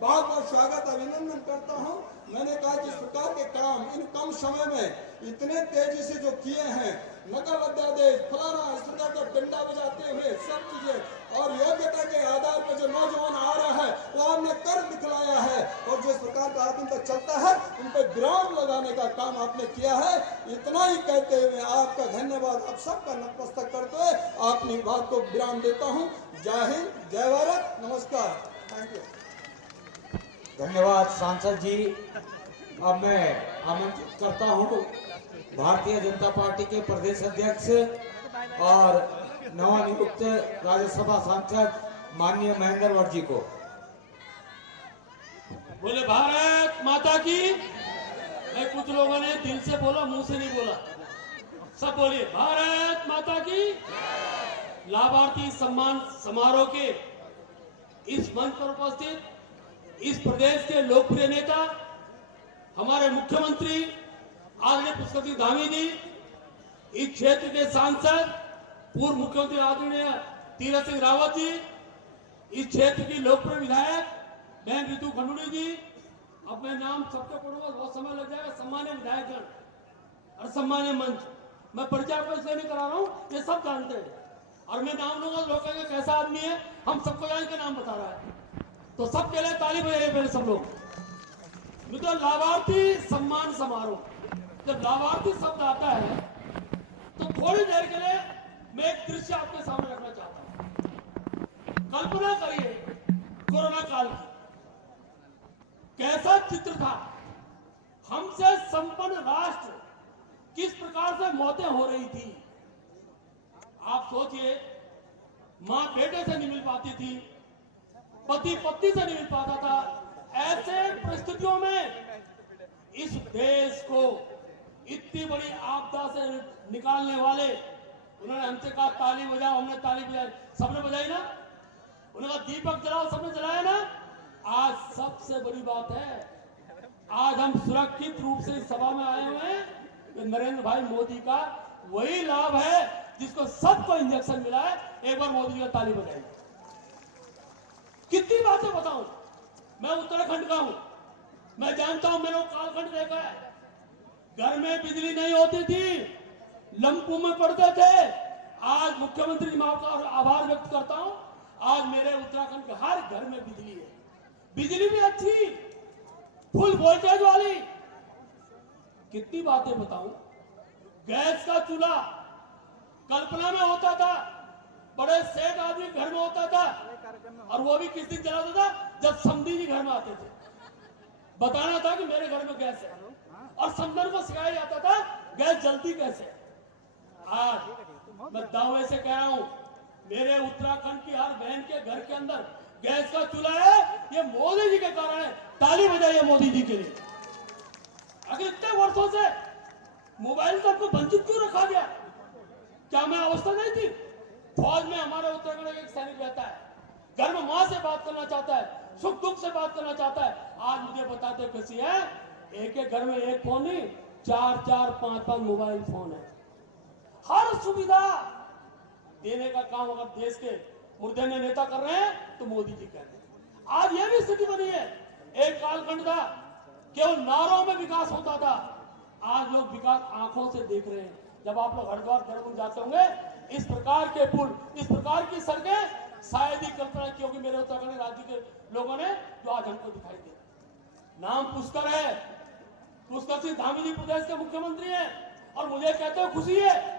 बहुत बहुत स्वागत अभिनंदन करता हूं। मैंने कहा कि सरकार के काम इन कम समय में इतने तेजी से जो किए हैं, नकल अध्यादेश, फलाना इस प्रकार का डंडा बजाते हुए सब चीजें, और योग्यता के आधार पर जो नौजवान आ रहा है वो आपने कर दिखलाया है, और जो सरकार का 8 दिन तक चलता है उन पर विराम लगाने का काम आपने किया है। इतना ही कहते हुए आपका धन्यवाद, आप सबका नतमस्तक करते हुए अपनी बात को विराम देता हूँ। जय हिंद, जय भारत, नमस्कार, थैंक यू। धन्यवाद सांसद जी। अब मैं आमंत्रित करता हूं भारतीय जनता पार्टी के प्रदेश अध्यक्ष और नवनियुक्त राज्यसभा सांसद माननीय महेंद्र वर्मा जी को। बोले भारत माता की। मैं कुछ लोगों ने दिल से बोला, मुंह से नहीं बोला, सब बोलिए भारत माता की। लाभार्थी सम्मान समारोह के इस मंच पर उपस्थित इस प्रदेश के लोकप्रिय नेता हमारे मुख्यमंत्री आदरणीय पुष्कर सिंह धामी जी, इस क्षेत्र के सांसद पूर्व मुख्यमंत्री आदरणीय तीरथ सिंह रावत जी, इस क्षेत्र की लोकप्रिय विधायक बहन रितु खंडूड़ी जी, अब मैं नाम सबके पढ़ूंगा, बहुत समय लग जाएगा। सम्मान्य विधायकगण और सम्मान्य मंच, मैं परिचय आपको इसलिए नहीं करा रहा हूं, ये सब जानते हैं, और मैं नाम लूंगा लोग कहेंगे कैसा आदमी है, हम सबको जान के नाम बता रहा है, तो सबके लिए ताली बजाइए पहले सब लोग। तो लाभार्थी सम्मान समारोह, जब लाभार्थी शब्द आता है तो थोड़ी देर के लिए मैं एक दृश्य आपके सामने रखना चाहता हूं। कल्पना करिए कोरोना काल की कैसा चित्र था। हमसे संपन्न राष्ट्र किस प्रकार से मौतें हो रही थी। आप सोचिए, मां बेटे से नहीं मिल पाती थी, पति पत्नी से नहीं मिल पाता था। ऐसे परिस्थितियों में इस देश को इतनी बड़ी आपदा से निकालने वाले, उन्होंने हमसे कहा ताली बजाओ, हमने ताली बजाई, सबने बजाई ना। उन्होंने कहा दीपक जलाओ, सबने जलाया ना। आज सबसे बड़ी बात है, आज हम सुरक्षित रूप से इस सभा में आए हुए हैं। नरेंद्र भाई मोदी का वही लाभ है जिसको सबको इंजेक्शन मिला है। एक बार मोदी जी का ताली बजाई। कितनी बातें बताऊं, मैं उत्तराखंड का हूं, मैं जानता हूं, मैंने कालखंड देखा है। घर में बिजली नहीं होती थी, लंपू में पड़ते थे। आज मुख्यमंत्री जी का आभार व्यक्त करता हूं, आज मेरे उत्तराखंड के हर घर में बिजली है, बिजली भी अच्छी, फुल वोल्टेज वाली। कितनी बातें बताऊं। गैस का चूल्हा कल्पना में होता था, बड़े सेठ आदमी घर में होता था, और वो भी किस दिन जलाता था जब समधी जी घर में आते थे, बताना था कि मेरे घर में गैस है, और समधन को सिखाया जाता था गैस जलती कैसे। आज मैं दावे से कह रहा हूं, मेरे उत्तराखंड की हर बहन के घर के अंदर गैस का चूल्हा है। ये मोदी जी के कारण है, ताली बजाइए मोदी जी के लिए। अगर इतने वर्षों से मोबाइल तक को वंचित क्यों रखा गया? क्या मैं अवस्था नहीं थी? फौज में हमारे उत्तराखंड का एक सैनिक रहता है, घर में माँ से बात करना चाहता है, सुख दुख से बात करना चाहता है। आज मुझे बताते खुशी है, एक एक घर में एक फोन नहीं, 4-4, 5-5 मोबाइल फोन है। हर सुविधा देने का काम अगर देश के मुर्दे ने नेता कर रहे हैं तो मोदी जी कर रहे हैं। आज यह भी स्थिति बनी है, एक कालखंड था केवल नारों में विकास होता था, आज लोग विकास आंखों से देख रहे हैं। जब आप लोग हरिद्वार देहरादून जाते होंगे, इस प्रकार के पुल, इस प्रकार की सड़कें शायद ही कल्पना की होगी मेरे उत्तराखंड राज्य के लोगों ने, जो आज हमको दिखाई दे रहा। नाम पुष्कर है, पुष्कर सिंह धामी जी प्रदेश के मुख्यमंत्री हैं, और मुझे कहते हुए खुशी है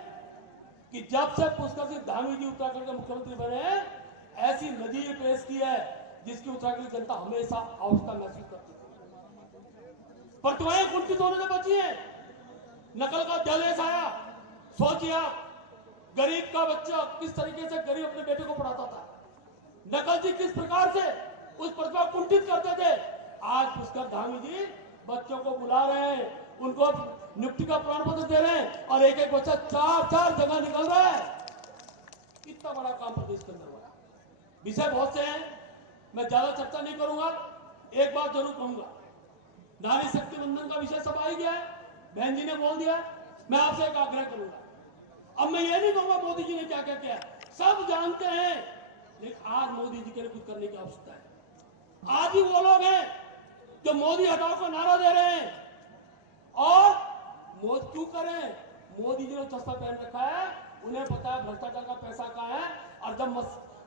कि जब से पुष्कर सिंह धामी जी उत्तराखंड के मुख्यमंत्री बने हैं, ऐसी नजीर पेश की है जिसकी उत्तराखंड की जनता हमेशा आवश्यकता महसूस करती है। प्रतिभाएं कुंठित होने से बची है। नकल का अध्यादेश आया, सोचिए आप, गरीब का बच्चा किस तरीके से गरीब अपने बेटे को पढ़ाता था, नकल जी किस प्रकार से उस प्रतिभा कुंठित करते थे। आज पुष्कर धामी जी बच्चों को बुला रहे हैं, उनको नियुक्ति का प्रमाण पत्र दे रहे हैं, और एक एक बच्चा 4-4 जगह निकल रहा है। कितना बड़ा काम प्रदेश के अंदर हुआ। विषय बहुत से हैं, मैं ज्यादा चर्चा नहीं करूंगा। एक बात जरूर कहूंगा, नारी शक्ति बंधन का विषय सब आ ही गया है, बहन जी ने बोल दिया। मैं आपसे एक आग्रह करूंगा, अब मैं ये नहीं कहूंगा मोदी जी ने क्या क्या किया, सब जानते हैं, लेकिन आज मोदी जी के लिए कुछ करने की आवश्यकता है। आज ही वो लोग हैं जो मोदी हटाओ का नारा दे रहे हैं, और मोदी क्यों करें? मोदी जी ने चश्मा पहन रखा है, उन्हें पता है भ्रष्टाचार का पैसा कहाँ है, और जब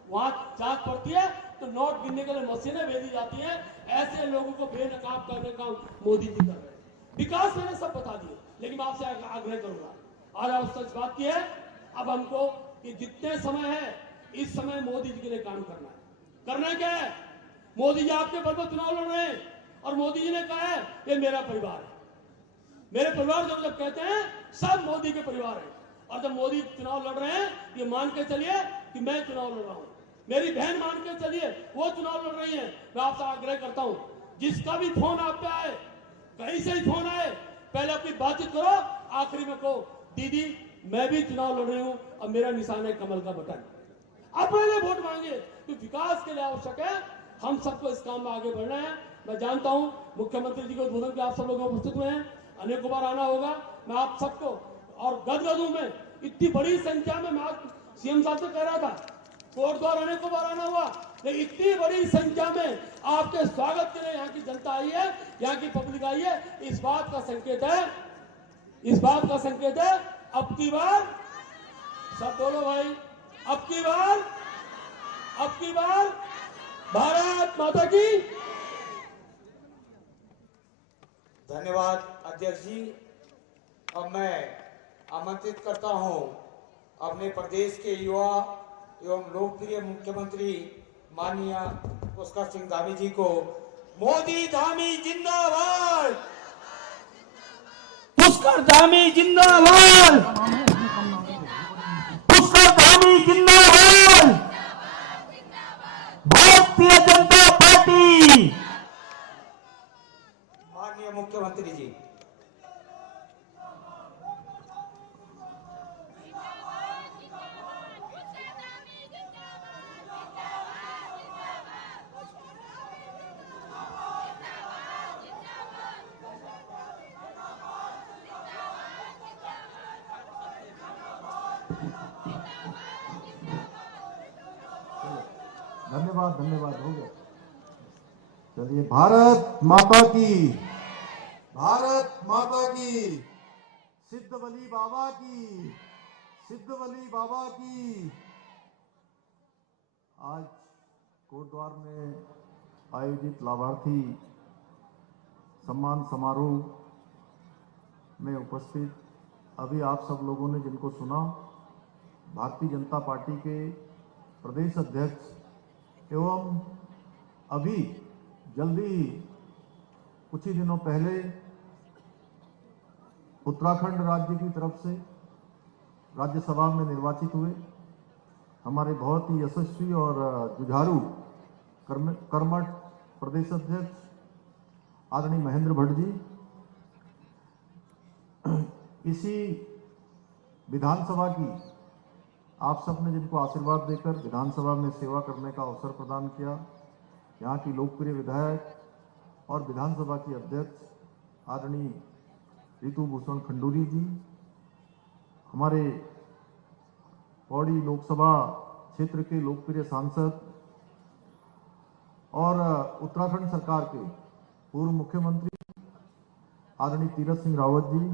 वहां जांच पड़ती है तो नोट गिनने के लिए मशीनें भेजी जाती हैं। ऐसे लोगों को बेनकाब करने का मोदी जी कर रहे हैं। विकास मैंने सब बता दिए, लेकिन आपसे आग्रह करूंगा, आज आवश्यकता इस बात की है, अब हमको कि जितने समय है, इस समय मोदी जी के लिए काम करना है। करना क्या है? मोदी जी आपके बल पर चुनाव लड़ रहे हैं, और मोदी जी ने कहा है ये मेरा परिवार है। मेरे परिवार जब कहते हैं, सब मोदी के परिवार है, और जब मोदी चुनाव लड़ रहे हैं, ये मान के चलिए कि मैं चुनाव लड़ रहा हूं, मेरी बहन मान के चलिए वो चुनाव लड़ रही है। मैं आपसे आग्रह करता हूं, जिसका भी फोन आप पे आए, कहीं से ही फोन आए, पहले अपनी बातचीत करो, आखिरी में कहो दीदी मैं भी चुनाव लड़ रही हूं, और मेरा निशान है कमल का बटन। अपने लिए वोट मांगे, तो विकास के लिए आवश्यक है, हम सबको इस काम में आगे बढ़ना है। मैं जानता हूं मुख्यमंत्री जी के उद्बोधन के आप सब लोग उपस्थित हुए हैं, अनेकों बार आना होगा। मैं आप सबको, और गदगदों में इतनी बड़ी संख्या में, मैं आज सीएम साहब से कह रहा था, कोर्ट द्वार अनेकों बार आना हुआ, लेकिन इतनी बड़ी संख्या में आपके स्वागत के लिए यहाँ की जनता आई है, यहाँ की पब्लिक आई है, इस बात का संकेत है, इस बात का संकेत है, अब की बार सब बोलो भाई, अब की बार भारत माता की। धन्यवाद अध्यक्ष जी। अब मैं आमंत्रित करता हूं अपने प्रदेश के युवा एवं लोकप्रिय मुख्यमंत्री माननीय पुष्कर सिंह धामी जी को। मोदी धामी जिंदाबाद, पुष्कर धामी जिंदाबाद, पुष्कर धामी जिंदाबाद, भारतीय जनता पार्टी। माननीय मुख्यमंत्री जी। धन्यवाद हो गया। चलिए, भारत माता की, भारत माता की, सिद्धवली बाबा की, सिद्धवली बाबा की। आज कोटद्वार में आयोजित लाभार्थी सम्मान समारोह में उपस्थित अभी आप सब लोगों ने जिनको सुना, भारतीय जनता पार्टी के प्रदेश अध्यक्ष एवं अभी जल्दी कुछ ही दिनों पहले उत्तराखंड राज्य की तरफ से राज्यसभा में निर्वाचित हुए हमारे बहुत ही यशस्वी और जुझारू कर्मठ प्रदेश अध्यक्ष आदरणीय महेंद्र भट्ट जी, इसी विधानसभा की आप सब ने जिनको आशीर्वाद देकर विधानसभा में सेवा करने का अवसर प्रदान किया, यहाँ की लोकप्रिय विधायक और विधानसभा की अध्यक्ष आदरणीय रितु भूषण खंडूरी जी, हमारे पौड़ी लोकसभा क्षेत्र के लोकप्रिय सांसद और उत्तराखंड सरकार के पूर्व मुख्यमंत्री आदरणीय तीरथ सिंह रावत जी,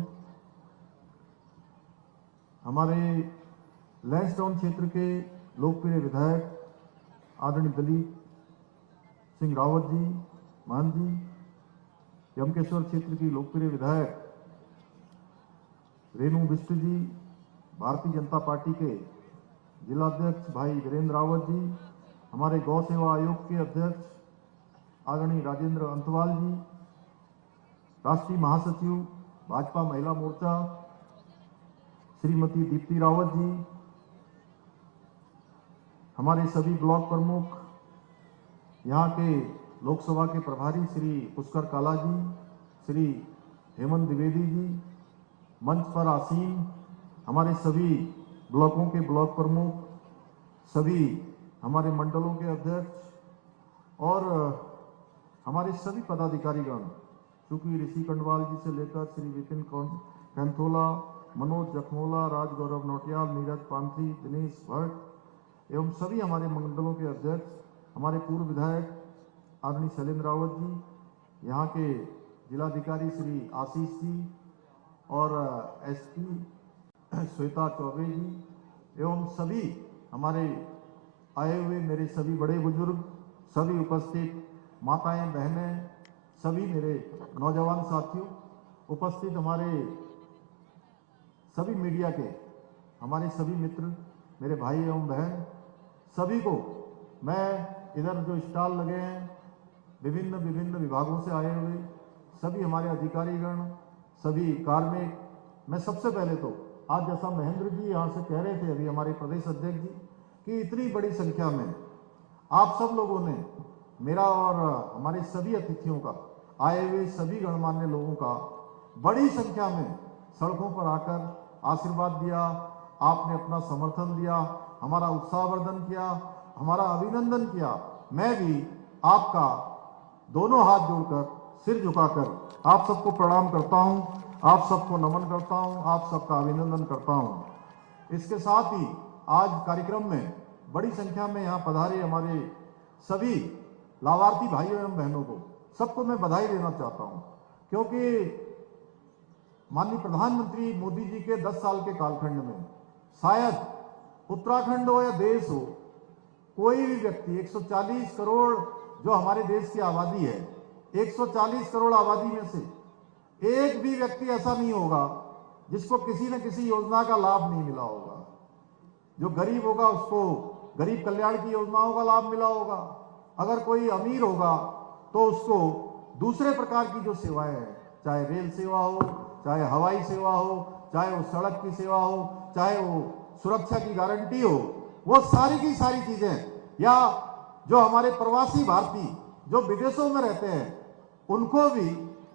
हमारे लैंसडाउन क्षेत्र के लोकप्रिय विधायक आदरणीय दलीप सिंह रावत जी महंत जी, यमकेश्वर क्षेत्र की लोकप्रिय विधायक रेणु बिष्ट जी, भारतीय जनता पार्टी के जिलाध्यक्ष भाई वीरेंद्र रावत जी, हमारे गौ सेवा आयोग के अध्यक्ष आदरणीय राजेंद्र अंतवाल जी, राष्ट्रीय महासचिव भाजपा महिला मोर्चा श्रीमती दीप्ति रावत जी, हमारे सभी ब्लॉक प्रमुख, यहाँ के लोकसभा के प्रभारी श्री पुष्कर काला जी, श्री हेमंत द्विवेदी जी, मंच पर आसीन हमारे सभी ब्लॉकों के ब्लॉक प्रमुख, सभी हमारे मंडलों के अध्यक्ष और हमारे सभी पदाधिकारीगण, चूंकि ऋषि कंडवाल जी से लेकर श्री विपिन कैंथोला, मनोज जखमोला, राज गौरव नौटियाल, नीरज पांथी, दिनेश भट्ट एवं सभी हमारे मंडलों के अध्यक्ष, हमारे पूर्व विधायक आदरणीय शैलेंद्र रावत जी, यहाँ के जिलाधिकारी श्री आशीष जी और एसपी श्वेता चौबे जी एवं सभी हमारे आए हुए मेरे सभी बड़े बुजुर्ग, सभी उपस्थित माताएं बहनें, सभी मेरे नौजवान साथियों, उपस्थित हमारे सभी मीडिया के हमारे सभी मित्र, मेरे भाई एवं बहन, सभी को मैं इधर जो स्टॉल लगे हैं विभिन्न विभिन्न विभागों से आए हुए सभी हमारे अधिकारीगण, सभी कार्मिक, मैं सबसे पहले तो आज जैसा महेंद्र जी यहाँ से कह रहे थे अभी हमारे प्रदेश अध्यक्ष जी कि इतनी बड़ी संख्या में आप सब लोगों ने मेरा और हमारे सभी अतिथियों का, आए हुए सभी गणमान्य लोगों का बड़ी संख्या में सड़कों पर आकर आशीर्वाद दिया, आपने अपना समर्थन दिया, हमारा उत्साहवर्धन किया, हमारा अभिनंदन किया। मैं भी आपका दोनों हाथ जोड़कर, सिर झुकाकर आप सबको प्रणाम करता हूं, आप सबको नमन करता हूं, आप सबका अभिनंदन करता हूं। इसके साथ ही आज कार्यक्रम में बड़ी संख्या में यहाँ पधारे हमारे सभी लाभार्थी भाइयों एवं बहनों को, सबको मैं बधाई देना चाहता हूं, क्योंकि माननीय प्रधानमंत्री मोदी जी के 10 साल के कालखंड में शायद उत्तराखंड हो या देश हो, कोई भी व्यक्ति 140 करोड़ जो हमारे देश की आबादी है, 140 करोड़ आबादी में से एक भी व्यक्ति ऐसा नहीं होगा जिसको किसी न किसी योजना का लाभ नहीं मिला होगा। जो गरीब होगा उसको गरीब कल्याण की योजनाओं का लाभ मिला होगा, अगर कोई अमीर होगा तो उसको दूसरे प्रकार की जो सेवाएं हैं, चाहे रेल सेवा हो, चाहे हवाई सेवा हो, चाहे वो सड़क की सेवा हो, चाहे वो सुरक्षा की गारंटी हो, वो सारी की सारी चीजें, या जो हमारे प्रवासी भारतीय जो विदेशों में रहते हैं उनको भी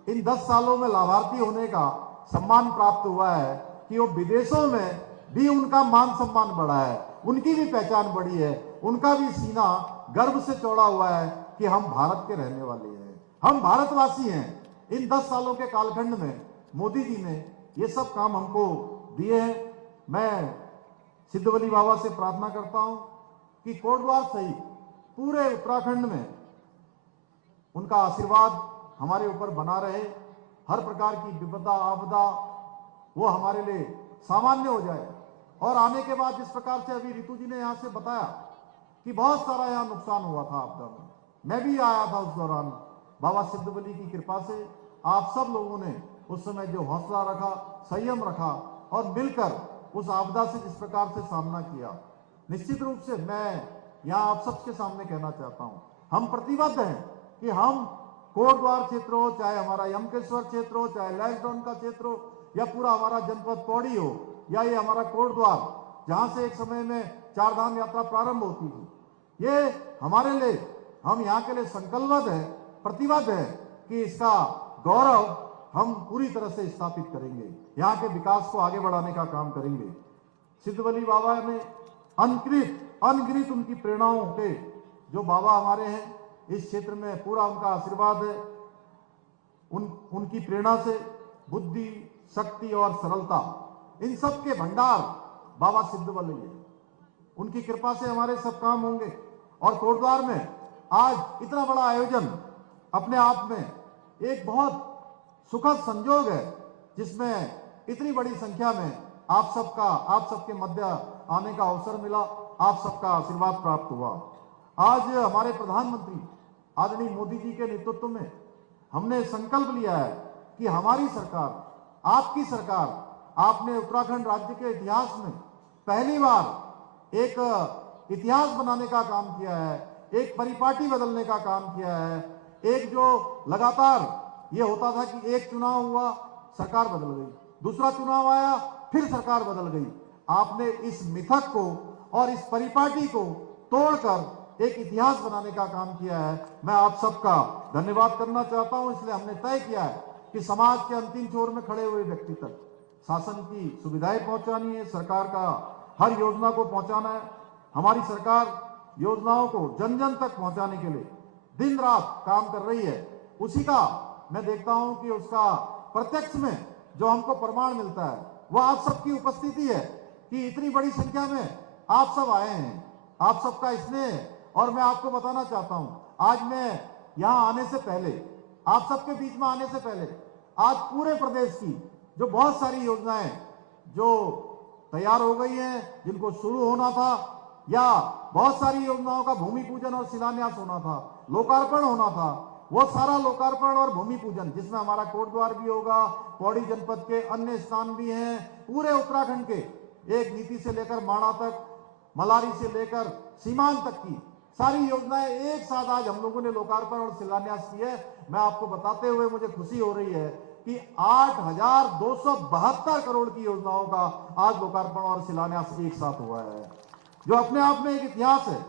इन 10 सालों में लाभार्थी होने का सम्मान प्राप्त हुआ है कि वो विदेशों में भी उनका मान सम्मान बढ़ा है, उनकी भी पहचान बढ़ी है, उनका भी सीना गर्व से चौड़ा हुआ है कि हम भारत के रहने वाले हैं, हम भारतवासी हैं। इन 10 सालों के कालखंड में मोदी जी ने ये सब काम हमको दिए हैं। मैं सिद्धवली बाबा से प्रार्थना करता हूं कि कोटद्वार सहित पूरे उत्तराखंड में उनका आशीर्वाद हमारे ऊपर बना रहे, हर प्रकार की विपदा आपदा वो हमारे लिए सामान्य हो जाए। और आने के बाद जिस प्रकार से अभी रितु जी ने यहाँ से बताया कि बहुत सारा यहाँ नुकसान हुआ था आपदा में, मैं भी आया था उस दौरान। बाबा सिद्धवली की कृपा से आप सब लोगों ने उस समय जो हौसला रखा, संयम रखा और मिलकर उस आपदा से जिस प्रकार से सामना किया, निश्चित रूप से मैं यहाँ आप सबके सामने कहना चाहता हूँ, हम प्रतिबद्ध हैं कि हम कोटद्वार क्षेत्र हो, चाहे हमारा यमकेश्वर क्षेत्र हो, चाहे लैंसडाउन का क्षेत्र हो, या पूरा हमारा जनपद पौड़ी हो, या ये हमारा कोटद्वार जहां से एक समय में 4 धाम यात्रा प्रारंभ होती थी, ये हमारे लिए, हम यहाँ के लिए संकल्पबद्ध है, प्रतिबद्ध है कि इसका गौरव हम पूरी तरह से स्थापित करेंगे, यहाँ के विकास को आगे बढ़ाने का काम करेंगे। सिद्धवली बाबा ने अनगिनत उनकी प्रेरणाओं के जो बाबा हमारे हैं इस क्षेत्र में, पूरा उनका आशीर्वाद है। उनकी प्रेरणा से बुद्धि, शक्ति और सरलता, इन सब के भंडार बाबा सिद्धवली है। उनकी कृपा से हमारे सब काम होंगे। और कोटद्वार में आज इतना बड़ा आयोजन अपने आप में एक बहुत सुखद संयोग है, जिसमें इतनी बड़ी संख्या में आप सबके मध्य आने का अवसर मिला, आप सबका आशीर्वाद प्राप्त हुआ। आज हमारे प्रधानमंत्री आदरणीय मोदी जी के नेतृत्व में हमने संकल्प लिया है कि हमारी सरकार, आपकी सरकार, आपने उत्तराखंड राज्य के इतिहास में पहली बार एक इतिहास बनाने का काम किया है, एक परिपाटी बदलने का काम किया है। एक जो लगातार ये होता था कि एक चुनाव हुआ, सरकार बदल गई, दूसरा चुनाव आया, फिर सरकार बदल गई। आपने इस मिथक को और इस परिपाटी को तोड़कर एक इतिहास बनाने का काम किया है। मैं आप सबका धन्यवाद करना चाहता हूं। इसलिए हमने तय किया है कि समाज के अंतिम छोर में खड़े हुए व्यक्ति तक शासन की सुविधाएं पहुंचानी है, सरकार का हर योजना को पहुंचाना है। हमारी सरकार योजनाओं को जन जन तक पहुंचाने के लिए दिन रात काम कर रही है। उसी का मैं देखता हूं कि उसका प्रत्यक्ष में जो हमको प्रमाण मिलता है वह आप सबकी उपस्थिति है कि इतनी बड़ी संख्या में आप सब आए हैं, आप सबका स्नेह। और मैं आपको बताना चाहता हूं, आज मैं यहां आने से पहले, आप सबके बीच में आने से पहले, आज पूरे प्रदेश की जो बहुत सारी योजनाएं जो तैयार हो गई हैं, जिनको शुरू होना था, या बहुत सारी योजनाओं का भूमि पूजन और शिलान्यास होना था, लोकार्पण होना था, वो सारा लोकार्पण और भूमि पूजन, जिसमें हमारा कोटद्वार भी होगा, पौड़ी जनपद के अन्य स्थान भी हैं, पूरे उत्तराखंड के एक नीति से लेकर माणा तक, मलारी से लेकर सीमांत तक की सारी योजनाएं एक साथ आज हम लोगों ने लोकार्पण और शिलान्यास की है। मैं आपको बताते हुए मुझे खुशी हो रही है कि 8,272 करोड़ की योजनाओं का आज लोकार्पण और शिलान्यास एक साथ हुआ है, जो अपने आप में एक इतिहास है।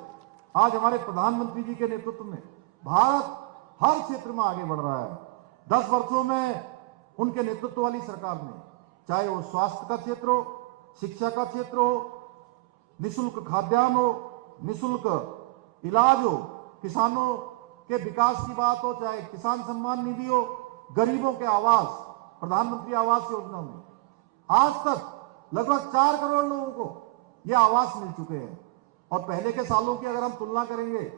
आज हमारे प्रधानमंत्री जी के नेतृत्व में भारत हर क्षेत्र में आगे बढ़ रहा है। 10 वर्षों में उनके नेतृत्व वाली सरकार ने, चाहे वो स्वास्थ्य का क्षेत्र हो, शिक्षा का क्षेत्र हो, निःशुल्क खाद्यान्न हो, निःशुल्क इलाज हो, किसानों के विकास की बात हो, चाहे किसान सम्मान निधि हो, गरीबों के आवास, प्रधानमंत्री आवास योजना में आज तक लगभग 4 करोड़ लोगों को यह आवास मिल चुके हैं। और पहले के सालों की अगर हम तुलना करेंगे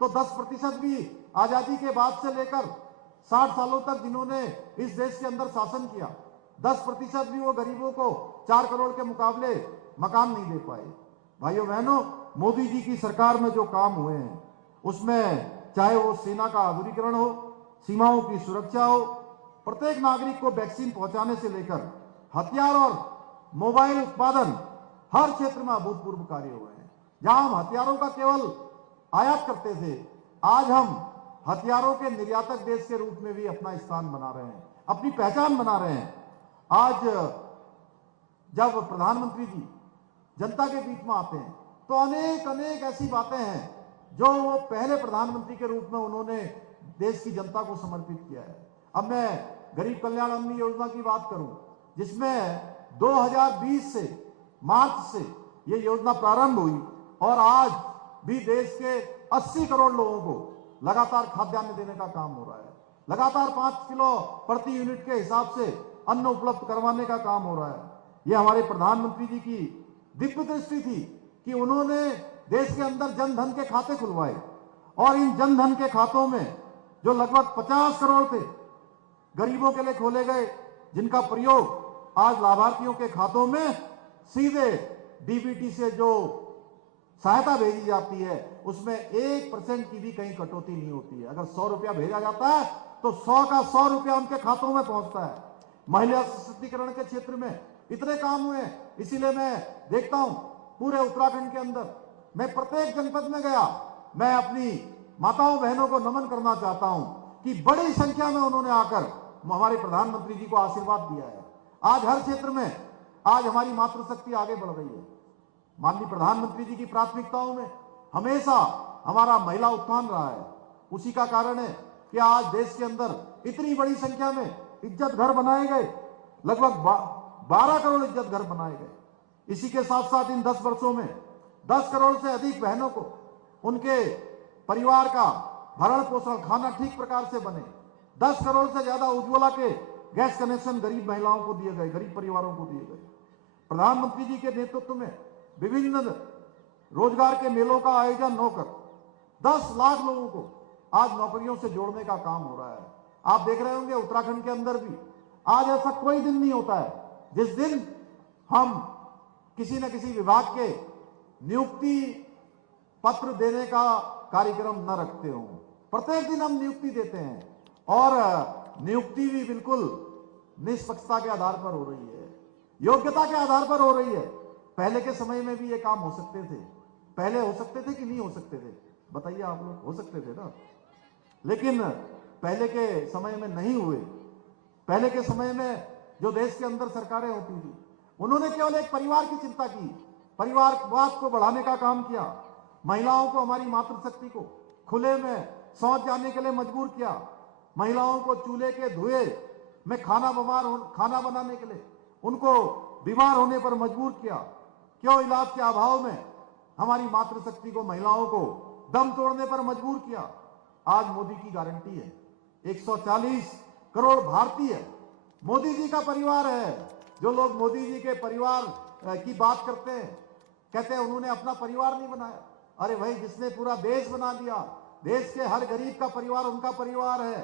तो 10% भी आजादी के बाद से लेकर 60 सालों तक जिन्होंने इस देश के अंदर शासन किया, 10% भी वो गरीबों को 4 करोड़ के मुकाबले मकान नहीं दे पाए। भाइयों बहनों, मोदी जी की सरकार में जो काम हुए हैं उसमें चाहे वो सेना का आधुनिकीकरण हो, सीमाओं की सुरक्षा हो, प्रत्येक नागरिक को वैक्सीन पहुंचाने से लेकर हथियार और मोबाइल उत्पादन, हर क्षेत्र में अभूतपूर्व कार्य हुए हैं। जहां हम हथियारों का केवल आयात करते थे, आज हम हथियारों के निर्यातक देश के रूप में भी अपना स्थान बना रहे हैं, अपनी पहचान बना रहे हैं। आज जब प्रधानमंत्री जी जनता के बीच में आते हैं तो अनेक ऐसी बातें हैं जो वो पहले प्रधानमंत्री के रूप में उन्होंने देश की जनता को समर्पित किया है। अब मैं गरीब कल्याण अन्न योजना की बात करूं, जिसमें 2020 से मार्च से ये योजना प्रारंभ हुई और आज भी देश के 80 करोड़ लोगों को लगातार खाद्यान्न देने का काम हो रहा है। लगातार 5 किलो प्रति यूनिट के हिसाब से अन्न उपलब्ध करवाने का काम हो रहा है। ये हमारे प्रधानमंत्री जी की दिव्य दृष्टि थी कि उन्होंने देश के अंदर जन धन के खाते खुलवाए और इन जन धन के खातों में जो लगभग 50 करोड़ थे गरीबों के लिए खोले गए, जिनका प्रयोग आज लाभार्थियों के खातों में सीधे डीबीटी से जो सहायता भेजी जाती है उसमें 1% की भी कहीं कटौती नहीं होती है। अगर 100 रुपया भेजा जाता है तो 100 का 100 रुपया उनके खातों में पहुंचता है। महिला सशक्तिकरण के क्षेत्र में इतने काम हुए, इसीलिए मैं देखता हूं पूरे उत्तराखंड के अंदर, मैं प्रत्येक जनपद में गया, मैं अपनी माताओं बहनों को नमन करना चाहता हूं कि बड़ी संख्या में उन्होंने आकर हमारे प्रधानमंत्री जी को आशीर्वाद दिया है। आज हर क्षेत्र में आज हमारी मातृशक्ति आगे बढ़ रही है। माननीय प्रधानमंत्री जी की प्राथमिकताओं में हमेशा हमारा महिला उत्थान रहा है। उसी का कारण है कि आज देश के अंदर इतनी बड़ी संख्या में इज्जत घर बनाए गए, लगभग 12 करोड़ इज्जत घर बनाए गए। इसी के साथ साथ इन 10 वर्षों में 10 करोड़ से अधिक बहनों को उनके परिवार का भरण पोषण, खाना ठीक प्रकार से बने। 10 करोड़ से ज्यादा उज्ज्वला के गैस कनेक्शन गरीब महिलाओं को दिए गए, गरीब परिवारों को दिए गए। प्रधानमंत्री जी के नेतृत्व में विभिन्न रोजगार के मेलों का आयोजन होकर 10 लाख लोगों को आज नौकरियों से जोड़ने का काम हो रहा है। आप देख रहे होंगे उत्तराखंड के अंदर भी आज ऐसा कोई दिन नहीं होता है जिस दिन हम किसी न किसी विभाग के नियुक्ति पत्र देने का कार्यक्रम न रखते हो। प्रत्येक दिन हम नियुक्ति देते हैं और नियुक्ति भी बिल्कुल निष्पक्षता के आधार पर हो रही है, योग्यता के आधार पर हो रही है। पहले के समय में भी ये काम हो सकते थे, पहले हो सकते थे कि नहीं हो सकते थे? बताइए आप लोग, हो सकते थे ना? लेकिन पहले के समय में नहीं हुए। पहले के समय में जो देश के अंदर सरकारें होती थी उन्होंने केवल एक परिवार की चिंता की, परिवारवाद को बढ़ाने का काम किया, महिलाओं को, हमारी मातृशक्ति को खुले में शौच जाने के लिए मजबूर किया, महिलाओं को चूल्हे के धुएं में खाना बनाने के लिए उनको बीमार होने पर मजबूर किया। क्यों? इलाज के अभाव में हमारी मातृशक्ति को, महिलाओं को दम तोड़ने पर मजबूर किया। आज मोदी की गारंटी है, 140 करोड़ भारतीय मोदी जी का परिवार है। जो लोग मोदी जी के परिवार की बात करते हैं, कहते हैं उन्होंने अपना परिवार नहीं बनाया। अरे भाई, जिसने पूरा देश बना दिया, देश के हर गरीब का परिवार उनका परिवार है।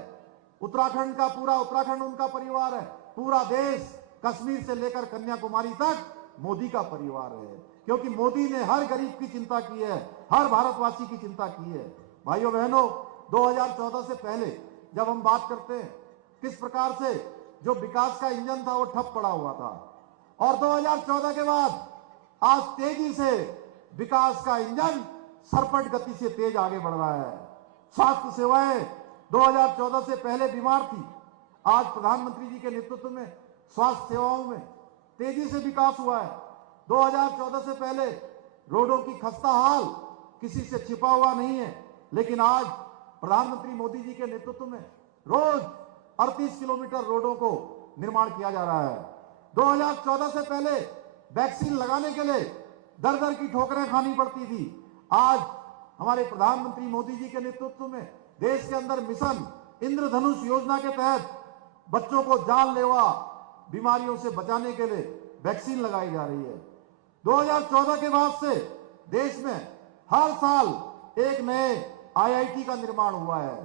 उत्तराखंड का पूरा उत्तराखंड उनका परिवार है। पूरा देश कश्मीर से लेकर कन्याकुमारी तक मोदी का परिवार है, क्योंकि मोदी ने हर गरीब की चिंता की है, हर भारतवासी की चिंता की है। भाइयों बहनों, 2014 से पहले जब हम बात करते हैं किस प्रकार से जो विकास का इंजन था वो ठप पड़ा हुआ था, और 2014 के बाद आज तेजी से विकास का इंजन सरपट गति से तेज आगे बढ़ रहा है। स्वास्थ्य सेवाएं 2014 से पहले बीमार थी, आज प्रधानमंत्री जी के नेतृत्व में स्वास्थ्य सेवाओं में तेजी से विकास हुआ है। 2014 से पहले रोडों की खस्ता हाल किसी से छिपा हुआ नहीं है, लेकिन आज प्रधानमंत्री मोदी जी के नेतृत्व में रोज 38 किलोमीटर रोडों को निर्माण किया जा रहा है। 2014 से पहले वैक्सीन लगाने के लिए दर दर की ठोकरें खानी पड़ती थी। आज हमारे प्रधानमंत्री मोदी जी के नेतृत्व में देश के अंदर मिशन इंद्रधनुष योजना के तहत बच्चों को जानलेवा बीमारियों से बचाने के लिए वैक्सीन लगाई जा रही है। 2014 के बाद से देश में हर साल एक नए IIT का निर्माण हुआ है।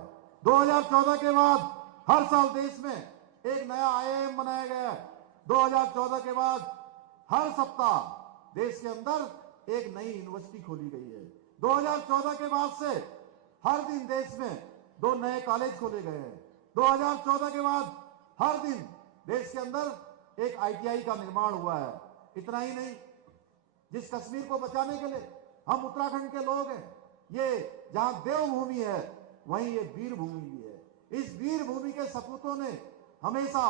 2014 के बाद हर साल देश में एक नया IIM बनाया गया है। 2014 के बाद हर सप्ताह देश के अंदर एक नई यूनिवर्सिटी खोली गई है। 2014 के बाद से हर दिन देश में 2 नए कॉलेज खोले गए हैं। 2014 के बाद हर दिन देश के अंदर एक ITI का निर्माण हुआ है। इतना ही नहीं, जिस कश्मीर को बचाने के लिए हम उत्तराखंड के लोग हैं, ये जहां देवभूमि है वहीं ये वीर भूमि भी है। इस वीर भूमि के सपूतों ने हमेशा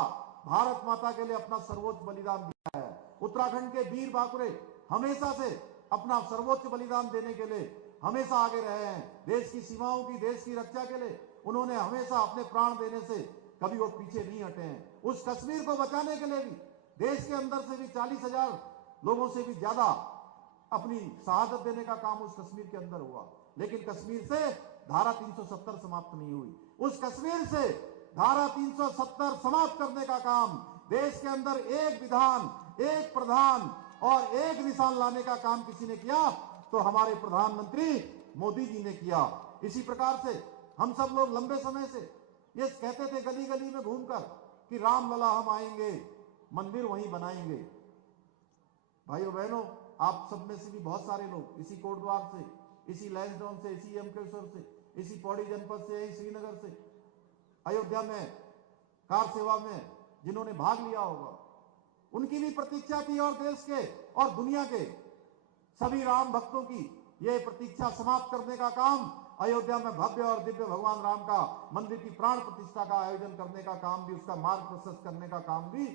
भारत माता के लिए अपना सर्वोच्च बलिदान दिया है। उत्तराखंड के वीर बाकुरे हमेशा से अपना सर्वोच्च बलिदान देने के लिए हमेशा आगे रहे हैं। देश की सीमाओं की, देश की रक्षा के लिए उन्होंने हमेशा अपने प्राण देने से कभी वो पीछे नहीं हटे हैं। उस कश्मीर को बचाने के लिए भी देश के अंदर से भी 40,000 लोगों से भी ज्यादा अपनी शहादत देने का काम उस कश्मीर के अंदर हुआ। लेकिन कश्मीर से धारा 370 समाप्त नहीं हुई। उस कश्मीर से धारा 370 समाप्त करने का काम देश के अंदर एक विधान, एक प्रधान और एक निशान लाने का काम किसी ने किया तो हमारे प्रधानमंत्री मोदी जी ने किया। इसी प्रकार से हम सब लोग लंबे समय से ये कहते थे गली गली में घूमकर कि रामलला हम आएंगे, मंदिर वहीं बनाएंगे। भाइयों बहनों, आप सब में से भी बहुत सारे लोग इसी कोटद्वार से, इसी लैंसडाउन से, इसी यमकेश्वर से, इसी पौड़ी जनपद से, यही श्रीनगर से, अयोध्या में कार सेवा में जिन्होंने भाग लिया होगा, उनकी भी प्रतीक्षा थी और देश के और दुनिया के सभी राम भक्तों की यह प्रतीक्षा समाप्त करने का काम, अयोध्या में भव्य और दिव्य भगवान राम का मंदिर की प्राण प्रतिष्ठा का आयोजन करने का काम भी, उसका मार्ग प्रशस्त करने का काम भी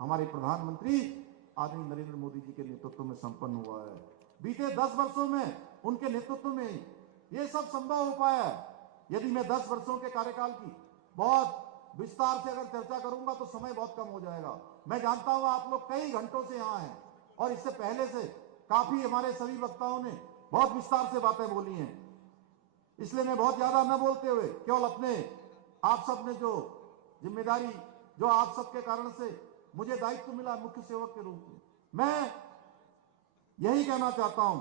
हमारे प्रधानमंत्री आदरणीय नरेंद्र मोदी जी के नेतृत्व में संपन्न हुआ है। बीते 10 वर्षों में उनके नेतृत्व में ये सब संभव हो पाया है। यदि मैं 10 वर्षों के कार्यकाल की बहुत विस्तार से अगर चर्चा करूंगा तो समय बहुत कम हो जाएगा। मैं जानता हूं आप लोग कई घंटों से यहाँ हैं और इससे पहले से काफी हमारे सभी वक्ताओं ने बहुत विस्तार से बातें बोली हैं, इसलिए मैं बहुत ज्यादा न बोलते हुए केवल अपने आप सब ने जो जिम्मेदारी, जो आप सबके कारण से मुझे दायित्व मिला मुख्य सेवक के रूप में, मैं यही कहना चाहता हूं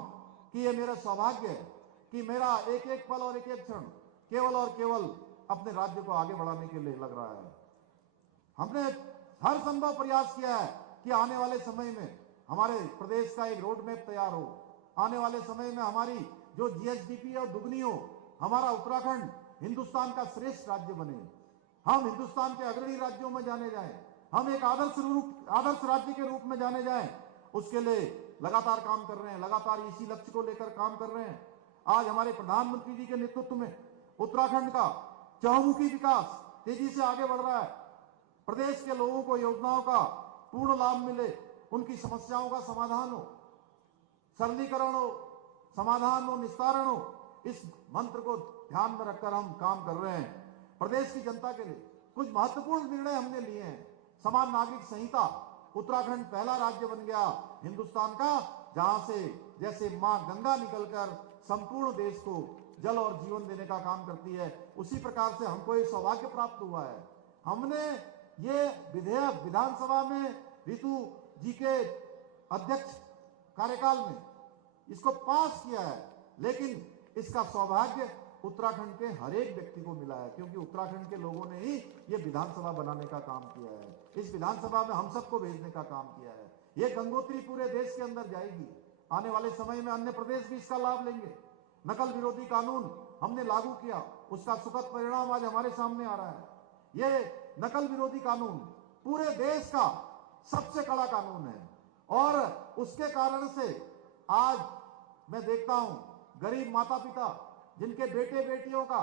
कि ये मेरा सौभाग्य है कि मेरा एक एक पल और एक एक क्षण केवल और केवल अपने राज्य को आगे बढ़ाने के लिए लग रहा है। हमने हर संभव प्रयास किया है कि आने वाले समय में हमारे प्रदेश का एक रोड मैप तैयार हो, आने वाले समय में हमारी जो जीएसडीपी और दुगनी हो, हमारा उत्तराखंड हिंदुस्तान का श्रेष्ठ राज्य बने, हम हिंदुस्तान के अग्रणी राज्यों में जाने जाएं, हम एक आदर्श राज्य के रूप में जाने जाएं। उसके लिए लगातार काम कर रहे हैं, लगातार इसी लक्ष्य को लेकर काम कर रहे हैं। आज हमारे प्रधानमंत्री जी के नेतृत्व में उत्तराखंड का चहुमुखी विकास तेजी से आगे बढ़ रहा है। प्रदेश के लोगों को योजनाओं का पूर्ण लाभ मिले, उनकी समस्याओं का समाधान हो, सरलीकरण हो, समाधान हो, निस्तारण हो, इस मंत्र को ध्यान में रखकर हम काम कर रहे हैं। प्रदेश की जनता के लिए कुछ महत्वपूर्ण निर्णय हमने लिए हैं। समान नागरिक संहिता, उत्तराखंड पहला राज्य बन गया हिंदुस्तान का जहां से जैसे मां गंगा निकलकर संपूर्ण देश को जल और जीवन देने का काम करती है, उसी प्रकार से हमको ये सौभाग्य प्राप्त हुआ है। हमने ये विधेयक विधानसभा में ऋतु जी के अध्यक्ष कार्यकाल में इसको पास किया है, लेकिन इसका सौभाग्य उत्तराखंड के हर एक व्यक्ति को मिला है, क्योंकि उत्तराखंड के लोगों ने ही ये विधानसभा बनाने का काम किया है, इस विधानसभा में हम सबको भेजने का काम किया है। ये गंगोत्री पूरे देश के अंदर जाएगी। आने वाले समय में अन्य प्रदेश भी इसका लाभ लेंगे। नकल विरोधी कानून हमने लागू किया, उसका सुखद परिणाम आज हमारे सामने आ रहा है। ये नकल विरोधी कानून पूरे देश का सबसे कड़ा कानून है और उसके कारण से आज मैं देखता हूं गरीब माता पिता जिनके बेटे बेटियों का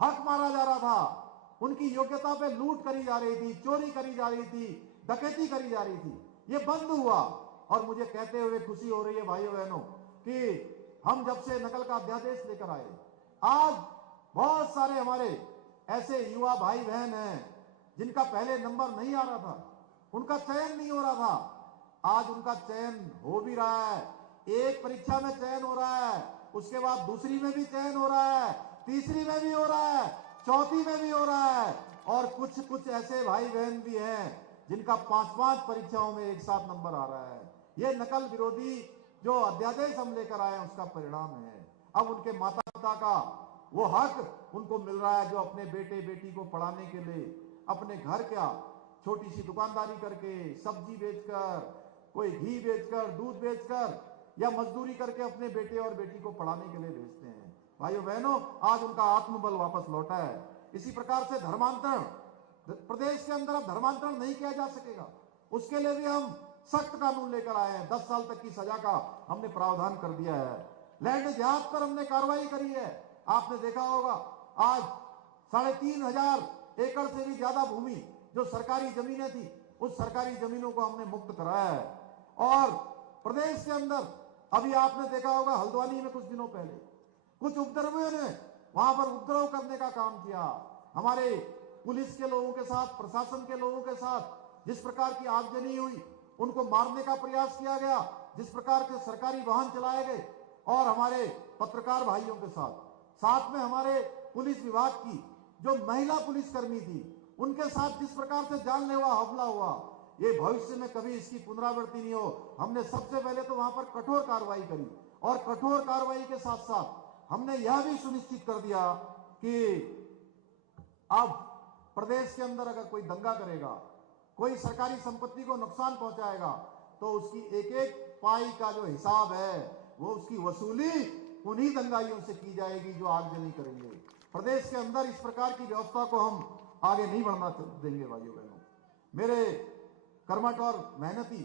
हक मारा जा रहा था, उनकी योग्यता पे लूट करी जा रही थी, चोरी करी जा रही थी, डकैती करी जा रही थी, ये बंद हुआ। और मुझे कहते हुए खुशी हो रही है भाइयों बहनों कि हम जब से नकल का अध्यादेश लेकर आए, आज बहुत सारे हमारे ऐसे युवा भाई बहन हैं जिनका पहले नंबर नहीं आ रहा था, उनका चयन नहीं हो रहा था, आज उनका चयन हो भी रहा है। एक परीक्षा में चयन हो रहा है, उसके बाद दूसरी में भी चयन हो रहा है, तीसरी में भी हो रहा है, चौथी में भी हो रहा है। और कुछ ऐसे भाई बहन भी हैं जिनका 5-5 परीक्षाओं में एक साथ नंबर आ रहा है। ये नकल विरोधी जो अध्यादेश हम लेकर आए हैं उसका परिणाम है। अब उनके माता पिता का वो हक उनको मिल रहा है जो अपने बेटे बेटी को पढ़ाने के लिए अपने घर क्या छोटी सी दुकानदारी करके, सब्जी बेचकर, कोई घी बेचकर, दूध बेचकर या मजदूरी करके अपने बेटे और बेटी को पढ़ाने के लिए भेजते हैं। भाइयों बहनों, आज उनका आत्मबल वापस लौटा है। इसी प्रकार से धर्मांतरण, प्रदेश के अंदर अब धर्मांतरण नहीं किया जा सकेगा, उसके लिए भी हम सख्त कानून लेकर आए हैं। 10 साल तक की सजा का हमने प्रावधान कर दिया है। लैंड जिहाद पर हमने कार्रवाई करी है। आपने देखा होगा आज 3,500 एकड़ से भी ज्यादा भूमि जो सरकारी जमीनें थी, उस सरकारी जमीनों को हमने मुक्त कराया है। और प्रदेश के अंदर अभी आपने देखा होगा हल्द्वानी में कुछ दिनों पहले कुछ उपद्रवियों ने वहां पर उपद्रव करने का काम किया। हमारे पुलिस के लोगों के साथ, प्रशासन के लोगों के साथ जिस प्रकार की आगजनी हुई, उनको मारने का प्रयास किया गया, जिस प्रकार के सरकारी वाहन चलाए गए, और हमारे पत्रकार भाइयों के साथ में हमारे पुलिस विभाग की जो महिला पुलिसकर्मी थी, उनके साथ जिस प्रकार से जानलेवा हमला हुआ, ये भविष्य में कभी इसकी पुनरावृत्ति नहीं हो। हमने सबसे पहले तो वहां पर कठोर कार्रवाई करी और कठोर कार्रवाई के साथ साथ हमने यह भी सुनिश्चित कर दिया कि अब प्रदेश के अंदर अगर कोई दंगा करेगा, कोई सरकारी संपत्ति को नुकसान पहुंचाएगा, तो उसकी एक एक पाई का जो हिसाब है वो उसकी वसूली उन्हीं दंगाइयों से की जाएगी जो आगजनी करेंगे। प्रदेश के अंदर इस प्रकार की व्यवस्था को हम आगे नहीं बढ़ना देंगे। भाइयों बहनों, मेरे कर्मठ और मेहनती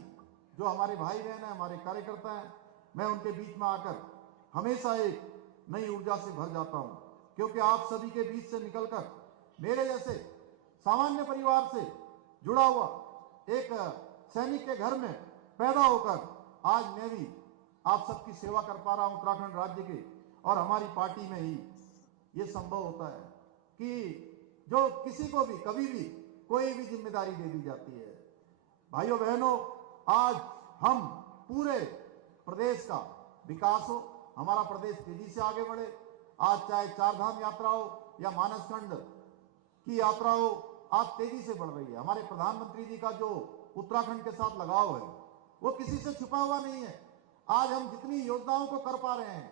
जो हमारे भाई बहन हैं, हमारे कार्यकर्ता हैं, मैं उनके बीच में आकर हमेशा एक नई ऊर्जा से भर जाता हूं, क्योंकि आप सभी के बीच से निकलकर मेरे जैसे सामान्य परिवार से जुड़ा हुआ एक सैनिक के घर में पैदा होकर आज मैं भी आप सबकी सेवा कर पा रहा हूं उत्तराखंड राज्य के। और हमारी पार्टी में ही ये संभव होता है कि जो किसी को भी कभी भी कोई भी जिम्मेदारी दे दी जाती है। भाइयों बहनों, आज हम पूरे प्रदेश का विकास हो, हमारा प्रदेश तेजी से आगे बढ़े। आज चाहे चार धाम यात्रा हो या मानस खंड की यात्रा हो, आज तेजी से बढ़ रही है। हमारे प्रधानमंत्री जी का जो उत्तराखंड के साथ लगाव है वो किसी से छुपा हुआ नहीं है। आज हम जितनी योजनाओं को कर पा रहे हैं,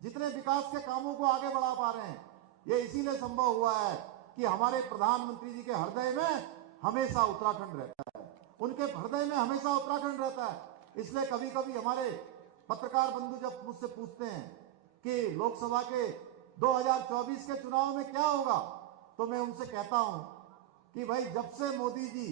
जितने विकास के कामों को आगे बढ़ा पा रहे हैं, ये इसीलिए संभव हुआ है कि हमारे प्रधानमंत्री जी के हृदय में हमेशा उत्तराखंड रहता है, उनके हृदय में हमेशा उत्तराखंड रहता है। इसलिए कभी कभी हमारे पत्रकार बंधु जब मुझसे पूछते हैं कि लोकसभा के 2024 के चुनाव में क्या होगा, तो मैं उनसे कहता हूं कि भाई जब से मोदी जी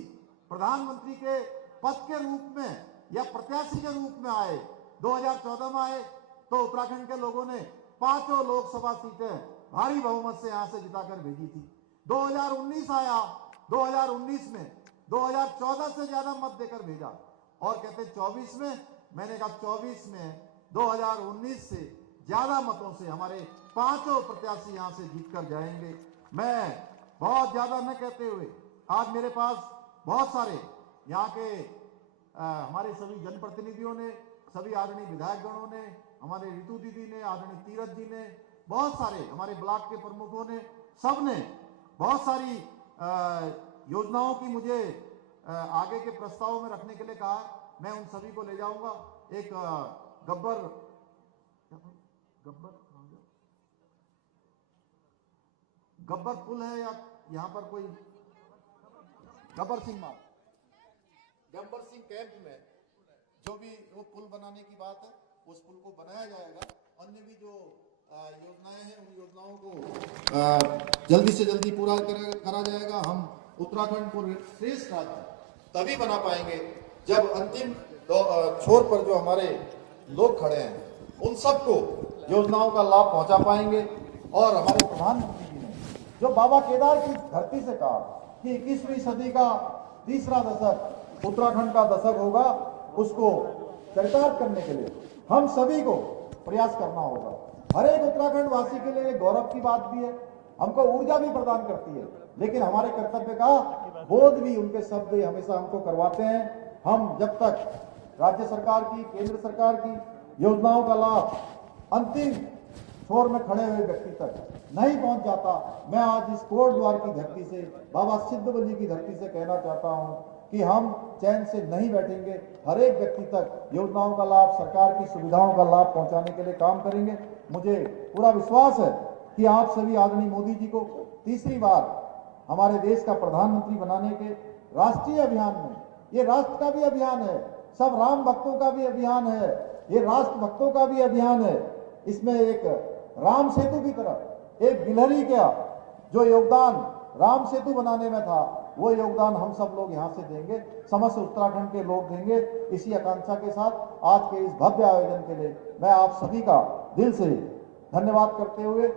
प्रधानमंत्री के पद के रूप में या प्रत्याशी के रूप में आए, 2014 में आए, तो उत्तराखंड के लोगों ने 5 लोकसभा सीटें भारी बहुमत से यहां से जिताकर भेजी थी। 2019 आया, 2019 में 2014 से ज्यादा मत देकर भेजा, और कहते 24 में, मैंने कहा 24 में 2019 से ज्यादा मतों से हमारे 5 प्रत्याशी यहां से जीतकर जाएंगे। मैं बहुत ज्यादा न कहते हुए, आज मेरे पास बहुत सारे यहाँ के हमारे सभी जनप्रतिनिधियों ने, सभी आदरणीय विधायकगणों ने, हमारे ऋतु दीदी ने, आदरणीय तीरथ जी ने, बहुत सारे हमारे ब्लॉक के प्रमुखों ने, सब ने बहुत सारी योजनाओं की मुझे आगे के प्रस्ताव में रखने के लिए कहा। मैं उन सभी को ले जाऊंगा। एक गब्बर पुल है, या यहाँ पर कोई गब्बर सिंह कैंप में जो भी वो पुल बनाने की बात है, उस पुल को बनाया जाएगा। अन्य भी जो योजनाएं हैं, उन योजनाओं को जल्दी से जल्दी पूरा करा जाएगा। हम उत्तराखंड को श्रेष्ठ राज्य तभी बना पाएंगे जब अंतिम छोर पर जो हमारे लोग खड़े हैं उन सबको योजनाओं का लाभ पहुंचा पाएंगे। और हमारे प्रधानमंत्री जी ने जो बाबा केदार की धरती से कहा कि 21वीं सदी का तीसरा दशक उत्तराखंड का दशक होगा, उसको चरितार्थ करने के लिए हम सभी को प्रयास करना होगा। हर एक उत्तराखंड वासी के लिए गौरव की बात भी है, हमको ऊर्जा भी प्रदान करती है, लेकिन हमारे कर्तव्य का बोध भी उनके शब्द हमेशा हमको करवाते हैं। हम जब तक राज्य सरकार की, केंद्र सरकार की योजनाओं का लाभ अंतिम छोर में खड़े हुए व्यक्ति तक नहीं पहुंच जाता, मैं आज इस कोट द्वार की धरती से, बाबा सिद्धबली की धरती से कहना चाहता हूं कि हम चैन से नहीं बैठेंगे। हर एक व्यक्ति तक योजनाओं का लाभ, सरकार की सुविधाओं का लाभ पहुंचाने के लिए काम करेंगे। मुझे पूरा विश्वास है कि आप सभी आदरणीय मोदी जी को तीसरी बार हमारे देश का प्रधानमंत्री बनाने के राष्ट्रीय अभियान में, ये राष्ट्र का भी अभियान है, सब राम भक्तों का भी अभियान है, ये राष्ट्र भक्तों का भी अभियान है। इसमें एक राम सेतु की तरह एक गिलहरी का जो योगदान राम सेतु बनाने में था, वो योगदान हम सब लोग यहाँ से देंगे, समस्त उत्तराखंड के लोग देंगे। इसी आकांक्षा के साथ आज के इस भव्य आयोजन के लिए मैं आप सभी का दिल से धन्यवाद करते हुए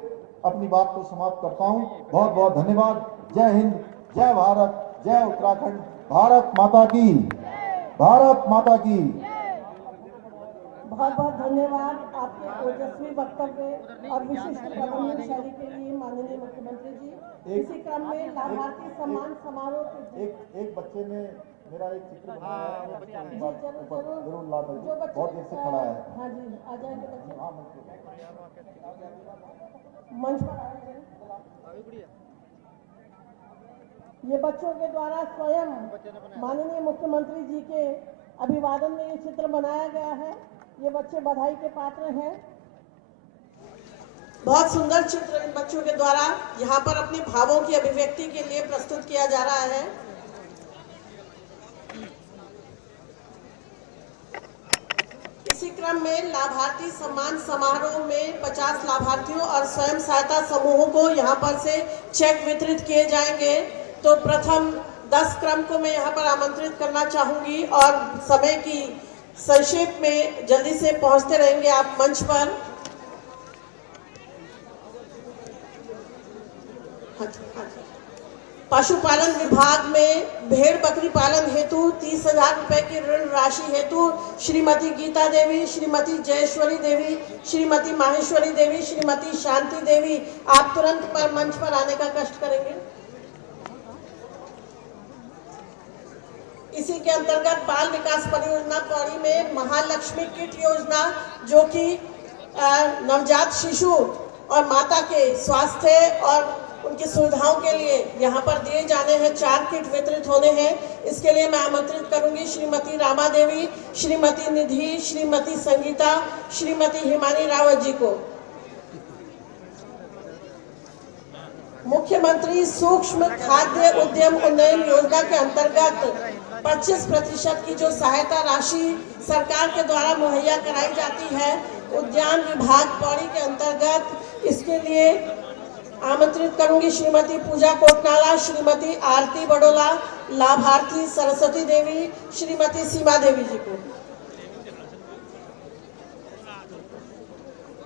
अपनी बात को समाप्त करता हूँ। बहुत बहुत धन्यवाद। जय हिंद, जय भारत, जय उत्तराखंड। भारत माता की, भारत माता की। बहुत बहुत धन्यवाद आपके ओजस्वी वक्तव्य और विशिष्ट प्रबंधन शैली के लिए माननीय मुख्यमंत्री जी। इसी क्रम में लाभार्थी सम्मान समारोह के एक बच्चे ने मेरा एक चित्र बनाया है, जरूर ला दो, जो बच्चे बहुत देर से खड़ा है। हाँ जी, आ जाएंगे बच्चे, मंच पर आए। ये बच्चों के द्वारा स्वयं माननीय मुख्यमंत्री जी के अभिवादन में ये चित्र बनाया गया है। ये बच्चे बधाई के पात्र हैं। बहुत सुंदर चित्र इन बच्चों के द्वारा यहाँ पर अपने भावों की अभिव्यक्ति के लिए प्रस्तुत किया जा रहा है। इसी क्रम में लाभार्थी सम्मान समारोह में 50 लाभार्थियों और स्वयं सहायता समूहों को यहाँ पर से चेक वितरित किए जाएंगे। तो प्रथम 10 क्रम को मैं यहाँ पर आमंत्रित करना चाहूंगी और समय की संक्षेप में जल्दी से पहुंचते रहेंगे आप मंच पर। पशुपालन विभाग में भेड़ बकरी पालन हेतु 30,000 रुपए की ऋण राशि हेतु श्रीमती गीता देवी, श्रीमती जयेश्वरी देवी, श्रीमती माहेश्वरी देवी, श्रीमती शांति देवी, आप तुरंत पर मंच पर आने का कष्ट करेंगे। इसी के अंतर्गत बाल विकास परियोजना पौड़ी में महालक्ष्मी किट योजना, जो कि नवजात शिशु और माता के स्वास्थ्य और उनकी सुविधाओं के लिए यहाँ पर दिए जाने हैं। 4 किट वितरित होने हैं। इसके लिए मैं आमंत्रित करूंगी श्रीमती रामा देवी, श्रीमती निधि, श्रीमती संगीता, श्रीमती हिमानी रावत जी को। मुख्यमंत्री सूक्ष्म खाद्य उद्यम उन्नयन योजना के अंतर्गत 25% की जो सहायता राशि सरकार के द्वारा मुहैया कराई जाती है उद्यान विभाग पौड़ी के अंतर्गत, इसके लिए आमंत्रित करूंगी श्रीमती पूजा कोटनाला, श्रीमती आरती बडोला, लाभार्थी सरस्वती देवी, श्रीमती सीमा देवी जी को।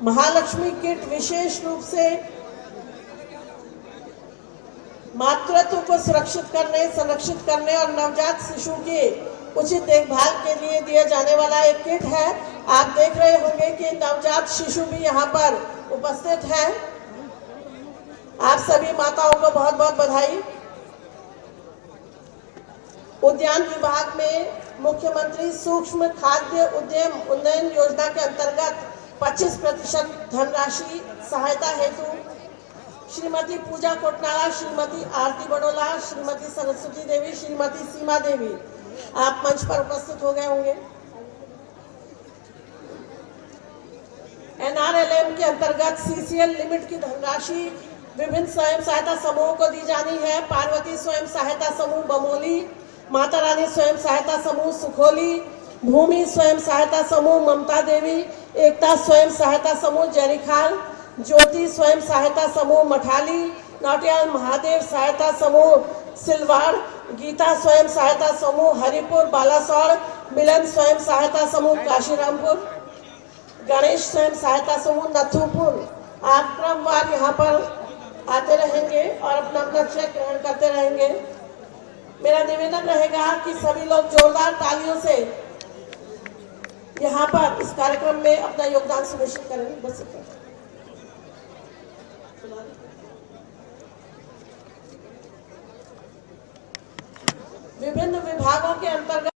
महालक्ष्मी किट विशेष रूप से मातृत्व को सुरक्षित करने, संरक्षित करने और नवजात शिशु की उचित देखभाल के लिए दिया जाने वाला एक किट है। आप देख रहे होंगे कि नवजात शिशु भी यहाँ पर उपस्थित है। आप सभी माताओं को बहुत बहुत बधाई। उद्यान विभाग में मुख्यमंत्री सूक्ष्म खाद्य उद्यम उन्नयन योजना के अंतर्गत 25% धनराशि सहायता हेतु श्रीमती पूजा कोटनाला, श्रीमती आरती बडोला, श्रीमती सरस्वती देवी, श्रीमती सीमा देवी आप मंच पर उपस्थित हो गए होंगे। NRLM के अंतर्गत CCL लिमिट की धनराशि विभिन्न स्वयं सहायता समूहों को दी जानी है। पार्वती स्वयं सहायता समूह बमोली, माता रानी स्वयं सहायता समूह सुखोली, भूमि स्वयं सहायता समूह ममता देवी, एकता स्वयं सहायता समूह जयरीखाल, ज्योति स्वयं सहायता समूह मठाली, नौटियाल महादेव सहायता समूह सिलवाड़, गीता स्वयं सहायता समूह हरिपुर बालासोर, मिलन स्वयं सहायता समूह काशीरामपुर, गणेश स्वयं सहायता समूह नथुपुर। आप क्रमवार यहाँ पर आते रहेंगे और अपना अपना चेक ग्रहण करते रहेंगे। मेरा निवेदन रहेगा कि सभी लोग जोरदार तालियों से यहाँ पर इस कार्यक्रम में अपना योगदान सुनिश्चित करें। बस विभिन्न विभागों के अंतर्गत